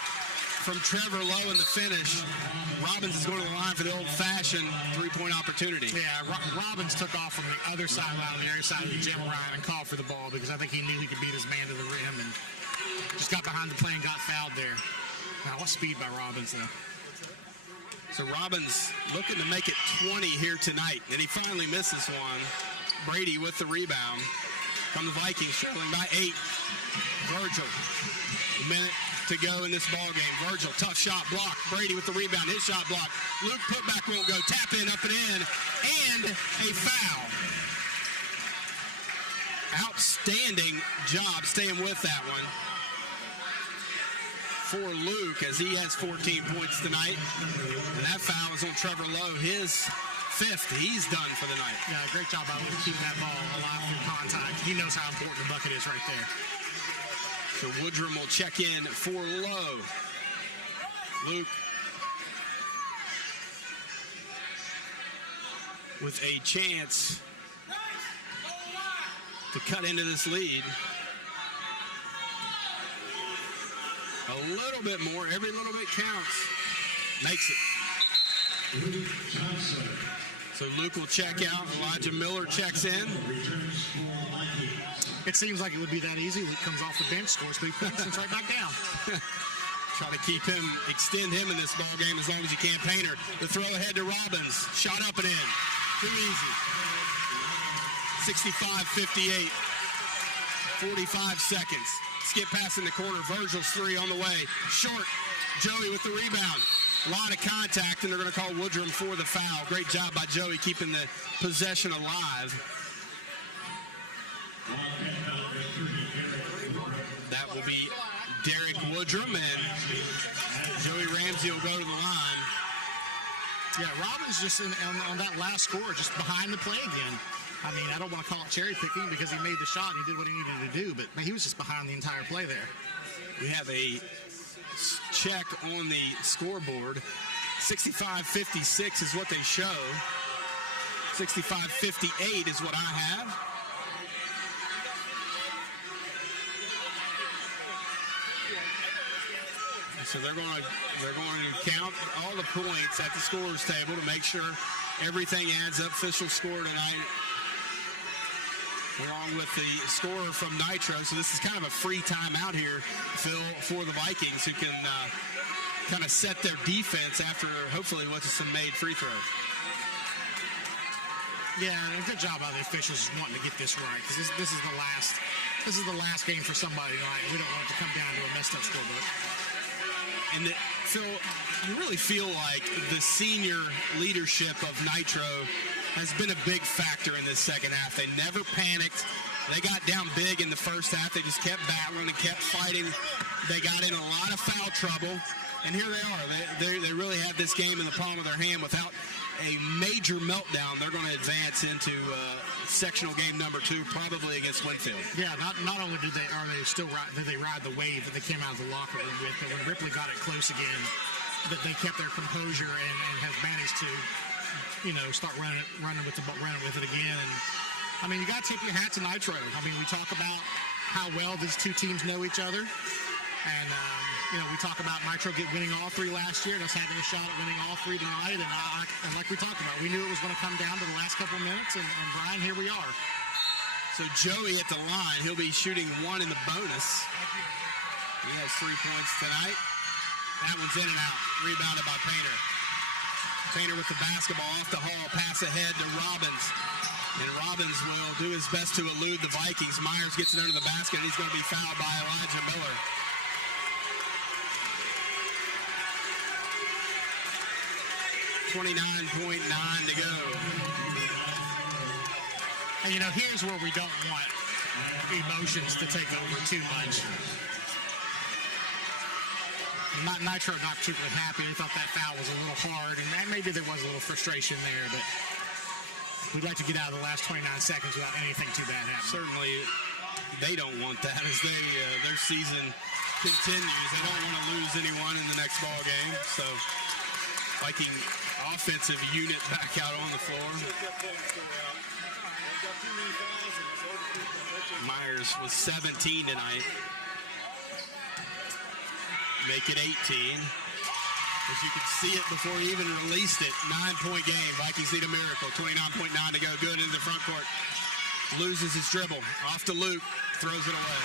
from Trevor Lowe in the finish. Robbins is going to the line for the old-fashioned three-point opportunity. Yeah, Robbins took off from the other sideline, the other side of the gym, Ryan, and called for the ball because I think he knew he could beat his man to the rim and just got behind the play and got fouled there. Now, what speed by Robbins, though. So Robbins looking to make it 20 here tonight, and he finally misses one. Brady with the rebound from the Vikings, trailing by 8. Virgil, a minute to go in this ball game. Virgil, tough shot, block. Brady with the rebound, his shot block. Luke putback won't go. Tap in, up and in, and a foul. Outstanding job staying with that one for Luke, as he has 14 points tonight. And that foul is on Trevor Lowe, his 5th. He's done for the night. Yeah, great job by Luke keeping that ball alive through contact. He knows how important the bucket is right there. So Woodrum will check in for Lowe. Luke with a chance to cut into this lead. A little bit more. Every little bit counts. Makes it. So Luke will check out. Elijah Miller checks in. It seems like it would be that easy. Luke comes off the bench, scores 3 points, and right back down. Try to keep him, extend him in this ball game as long as you can. Painter, the throw ahead to Robbins. Shot up and in. Too easy. 65-58. 45 seconds. Skip pass in the corner. Virgil's 3 on the way. Short. Joey with the rebound. A lot of contact, and they're going to call Woodrum for the foul. Great job by Joey keeping the possession alive. That will be Derek Woodrum, and Joey Ramsey will go to the line. Yeah, Robbins just on that last score, just behind the play again. I mean, I don't want to call it cherry picking because he made the shot and he did what he needed to do, but man, he was just behind the entire play there. We have a check on the scoreboard. 65-56 is what they show. 65-58 is what I have. So they're going to count all the points at the scorer's table to make sure everything adds up. Official score tonight, along with the scorer from Nitro. So this is kind of a free timeout here, Phil, for the Vikings, who can kind of set their defense after hopefully what's some made free throws. Yeah, and a good job by the officials wanting to get this right, because this is the last game for somebody tonight. We don't want it to come down to a messed up scorebook. And Phil, you really feel like the senior leadership of Nitro has been a big factor in this second half. They never panicked. They got down big in the first half. They just kept battling and kept fighting. They got in a lot of foul trouble, and here they are. They really have this game in the palm of their hand. Without a major meltdown, they're going to advance into sectional game number 2, probably against Winfield. Yeah, not only did they ride the wave that they came out of the locker room with, but when Ripley got it close again, that they kept their composure and have managed to, start running with it again. And I mean, you got to tip your hat to Nitro. I mean, we talk about how well these two teams know each other, and we talk about Nitro winning all 3 last year, and us having a shot at winning all 3 tonight. And like we talked about, we knew it was going to come down to the last couple of minutes, and Brian, here we are. So Joey at the line. He'll be shooting 1 in the bonus. He has 3 points tonight. That one's in and out. Rebounded by Painter. Painter with the basketball off the Hall. Pass ahead to Robbins. And Robbins will do his best to elude the Vikings. Myers gets it under the basket, and he's going to be fouled by Elijah Miller. .9 to go. And, here's where we don't want emotions to take over too much. Nitro not particularly happy. They thought that foul was a little hard, and maybe there was a little frustration there, but we'd like to get out of the last 29 seconds without anything too bad happening. Certainly, they don't want that as their season continues. They don't want to lose anyone in the next ball game. So, Viking offensive unit back out on the floor. Myers was 17 tonight. Make it 18. As you can see it before he even released it. 9-point game. Vikings need a miracle. 29.9 to go. Good into the front court. Loses his dribble. Off to Luke. Throws it away.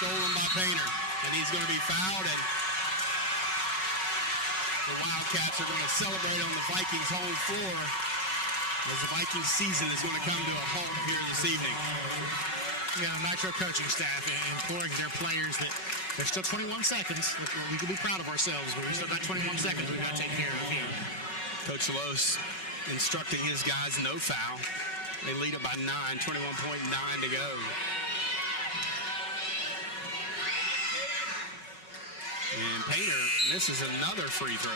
Stolen by Painter. And he's going to be fouled. And the Wildcats are going to celebrate on the Vikings' home floor as the Vikings season is going to come to a halt here this evening. Nitro coaching staff imploring their players that there's still 21 seconds. We can be proud of ourselves, but we still got 21 seconds we've got to take care of here. Coach Los instructing his guys no foul. They lead it by 9, 21.9 to go. And Painter misses another free throw.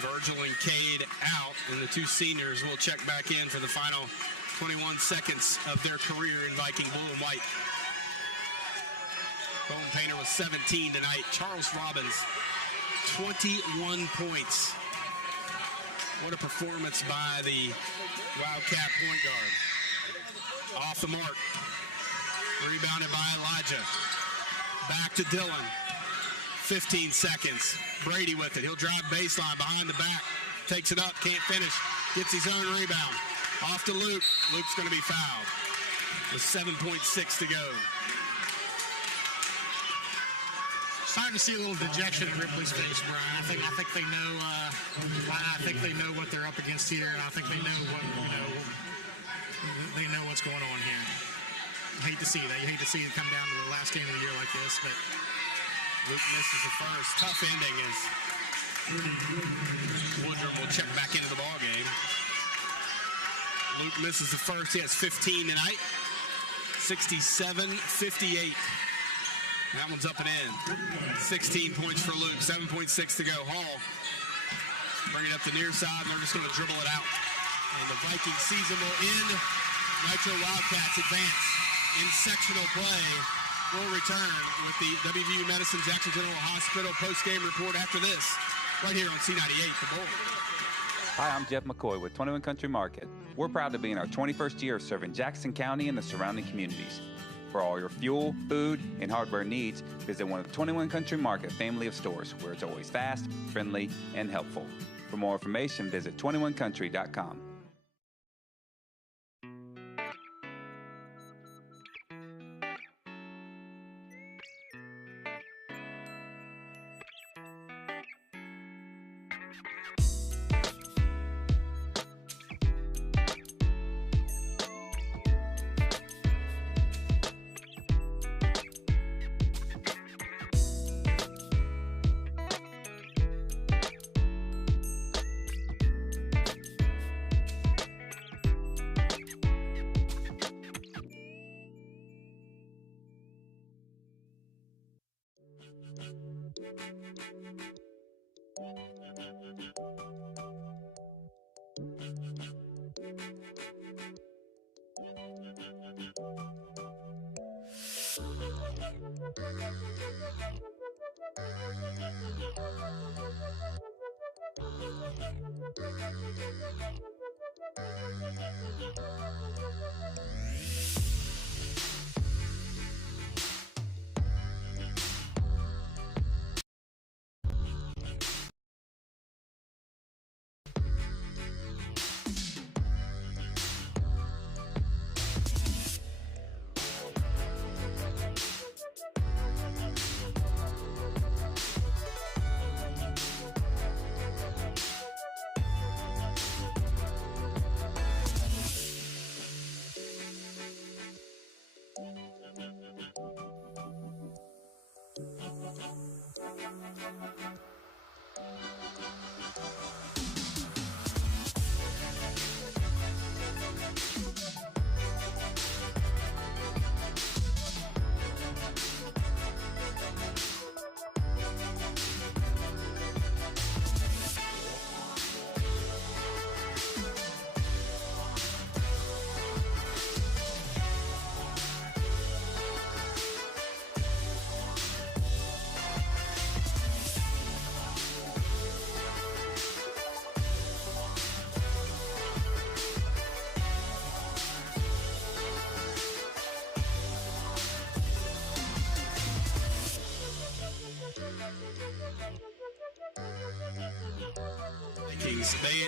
Virgil and Cade out, and the two seniors will check back in for the final 21 seconds of their career in Viking blue and white. Bone Painter was 17 tonight. Charles Robbins, 21 points. What a performance by the Wildcat point guard. Off the mark. Rebounded by Elijah. Back to Dillon. 15 seconds. Brady with it. He'll drive baseline behind the back. Takes it up. Can't finish. Gets his own rebound. Off to Luke. Luke's going to be fouled. With 7.6 to go. Starting to see a little dejection in Ripley's face, Brian. I think they know. I think they know what they're up against here, and I think they know what they know what's going on here. I hate to see that. You hate to see it come down to the last game of the year like this, but Luke misses the first. Tough ending as Woodrum will check back into the ball game. Luke misses the first. He has 15 tonight. 67-58. That one's up and in. 16 points for Luke. 7.6 to go. Hall bring it up the near side. They're just going to dribble it out. And the Viking season will end. Nitro Wildcats advance in sectional play. We'll return with the WVU Medicine Jackson General Hospital post-game report after this, right here on C98, The Bull. Hi, I'm Jeff McCoy with 21 Country Market. We're proud to be in our 21st year of serving Jackson County and the surrounding communities. For all your fuel, food, and hardware needs, visit one of the 21 Country Market family of stores where it's always fast, friendly, and helpful. For more information, visit 21country.com.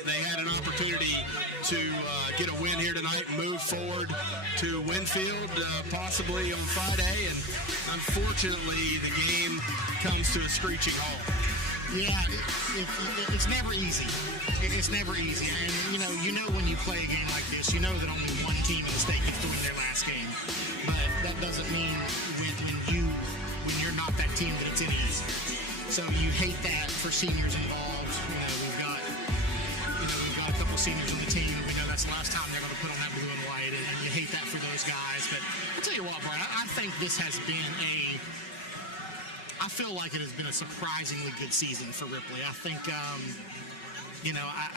They had an opportunity to get a win here tonight, move forward to Winfield possibly on Friday, and unfortunately the game comes to a screeching halt. Yeah, it's never easy. It's never easy. And, you know when you play a game like this, you know that only one team in the state gets to win their last game. But that doesn't mean when you're not that team that it's any easier. So you hate that for seniors involved. We've got a couple seniors on the team. We know that's the last time they're going to put on that blue and white, and you hate that for those guys. But I'll tell you what, Brian, I think this has been I feel like it has been a surprisingly good season for Ripley. I think, I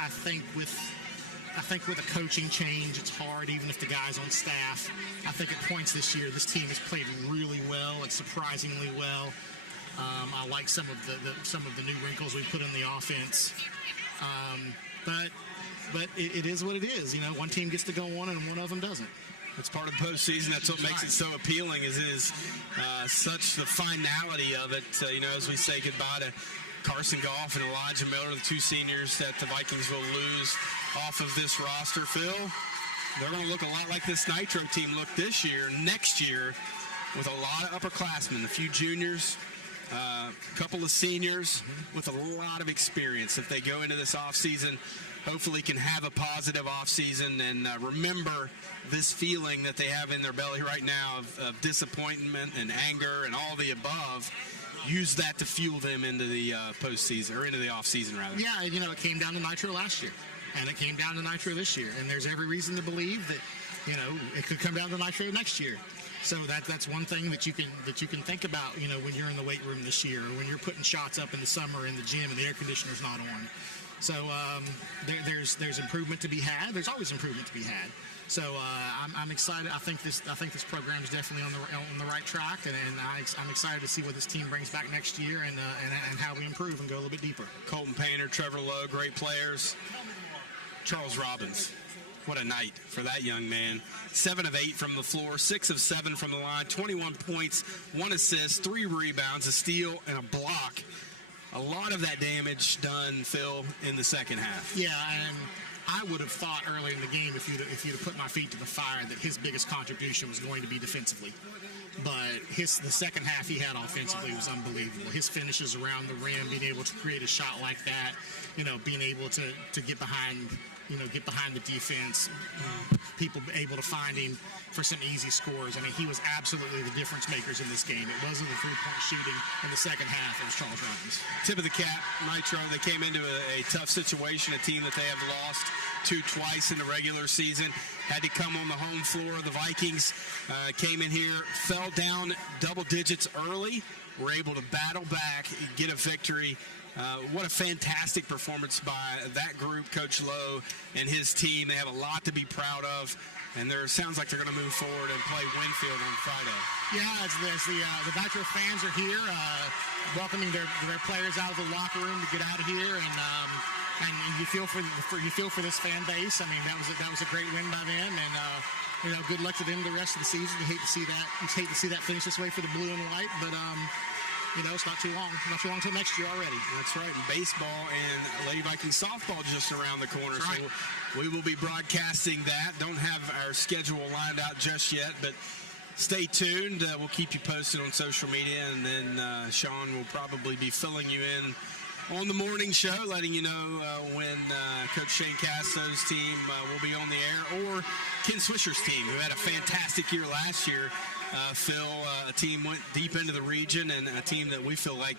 think with a coaching change, it's hard, even if the guy's on staff. I think at points this year, this team has played really well, and surprisingly well. I like some of the new wrinkles we put in the offense. But it is what it is. One team gets to go on and one of them doesn't. It's part of the postseason. That's what makes it so appealing. Is such the finality of it. As we say goodbye to Carson Goff and Elijah Miller, the two seniors that the Vikings will lose off of this roster. Phil, they're going to look a lot like this Nitro team looked this year, next year, with a lot of upperclassmen, a few juniors, a couple of seniors with a lot of experience. If they go into this offseason, hopefully can have a positive offseason and remember this feeling that they have in their belly right now of disappointment and anger and all the above. Use that to fuel them into the postseason, or into the offseason, rather. Yeah, it came down to Nitro last year, and it came down to Nitro this year, and there's every reason to believe that, it could come down to Nitro next year. So that's one thing that you can think about, when you're in the weight room this year, or when you're putting shots up in the summer in the gym and the air conditioner's not on. So there's improvement to be had. There's always improvement to be had. So I'm excited. I think this program is definitely on the right track, and I'm excited to see what this team brings back next year and how we improve and go a little bit deeper. Colton Painter, Trevor Lowe, great players. Charles Robbins, what a night for that young man. 7 of 8 from the floor, 6 of 7 from the line, 21 points, 1 assist, 3 rebounds, a steal, and a block. A lot of that damage done, Phil, in the second half. Yeah, and I would have thought early in the game, if you'd have put my feet to the fire, that his biggest contribution was going to be defensively. But the second half he had offensively was unbelievable. His finishes around the rim, being able to create a shot like that, being able to get behind the defense, people able to find him for some easy scores. I mean, he was absolutely the difference makers in this game. It wasn't the three-point shooting in the second half. It was Charles Robbins. Tip of the cap, Nitro. They came into a tough situation, a team that they have lost to twice in the regular season. Had to come on the home floor. The Vikings came in here, fell down double digits early, were able to battle back, get a victory. What a fantastic performance by that group, Coach Lowe and his team. They have a lot to be proud of, and sounds like they're going to move forward and play Winfield on Friday. Yeah, the Nitro fans are here, welcoming their players out of the locker room to get out of here, and you feel for this fan base. I mean, that was a great win by them, and good luck to them the rest of the season. You hate to see that finish this way for the blue and white, but it's not too long until next year already. That's right. And baseball and Lady Vikings softball just around the corner. Right. So we will be broadcasting that. Don't have our schedule lined out just yet, but stay tuned. We'll keep you posted on social media, and then Sean will probably be filling you in on the morning show, letting you know when Coach Shane Castro's team will be on the air, or Ken Swisher's team, who had a fantastic year last year. Phil, a team went deep into the region, and a team that we feel like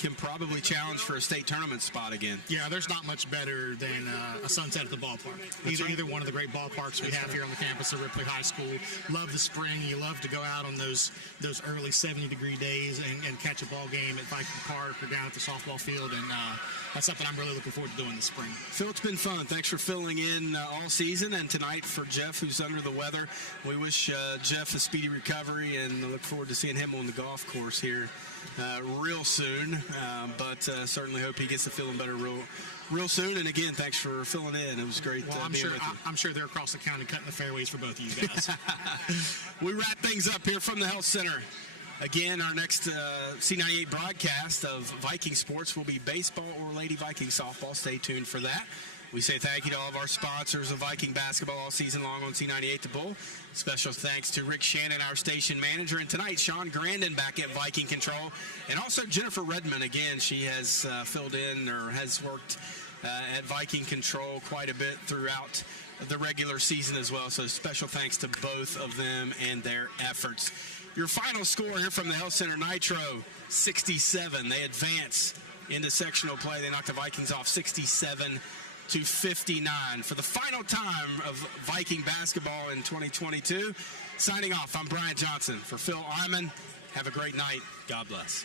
can probably challenge for a state tournament spot again. Yeah, there's not much better than a sunset at the ballpark. Either one of the great ballparks we have here on the campus of Ripley High School. Love the spring. You love to go out on those early 70-degree days and catch a ball game at Viking Park or down at the softball field, and that's something I'm really looking forward to doing this spring. Phil, it's been fun. Thanks for filling in all season, and tonight for Jeff, who's under the weather. We wish Jeff a speedy recovery, and look forward to seeing him on the golf course here real soon, but certainly hope he gets to feeling better real soon. And again, thanks for filling in. It was great. Well, being with you. I'm sure they're across the county cutting the fairways for both of you guys. We wrap things up here from the Health Center. Again, our next C98 broadcast of Viking sports will be baseball or Lady Viking softball. Stay tuned for that. We say thank you to all of our sponsors of Viking basketball all season long on C98 The Bull. Special thanks to Rick Shannon, our station manager. And tonight, Sean Grandin back at Viking Control. And also Jennifer Redmond. Again, she has filled in or has worked at Viking Control quite a bit throughout the regular season as well. So special thanks to both of them and their efforts. Your final score here from the Health Center, Nitro, 67. They advance into sectional play. They knocked the Vikings off 67-59 for the final time of Viking basketball in 2022. Signing off, I'm Brian Johnson. For Phil Iman, have a great night. God bless.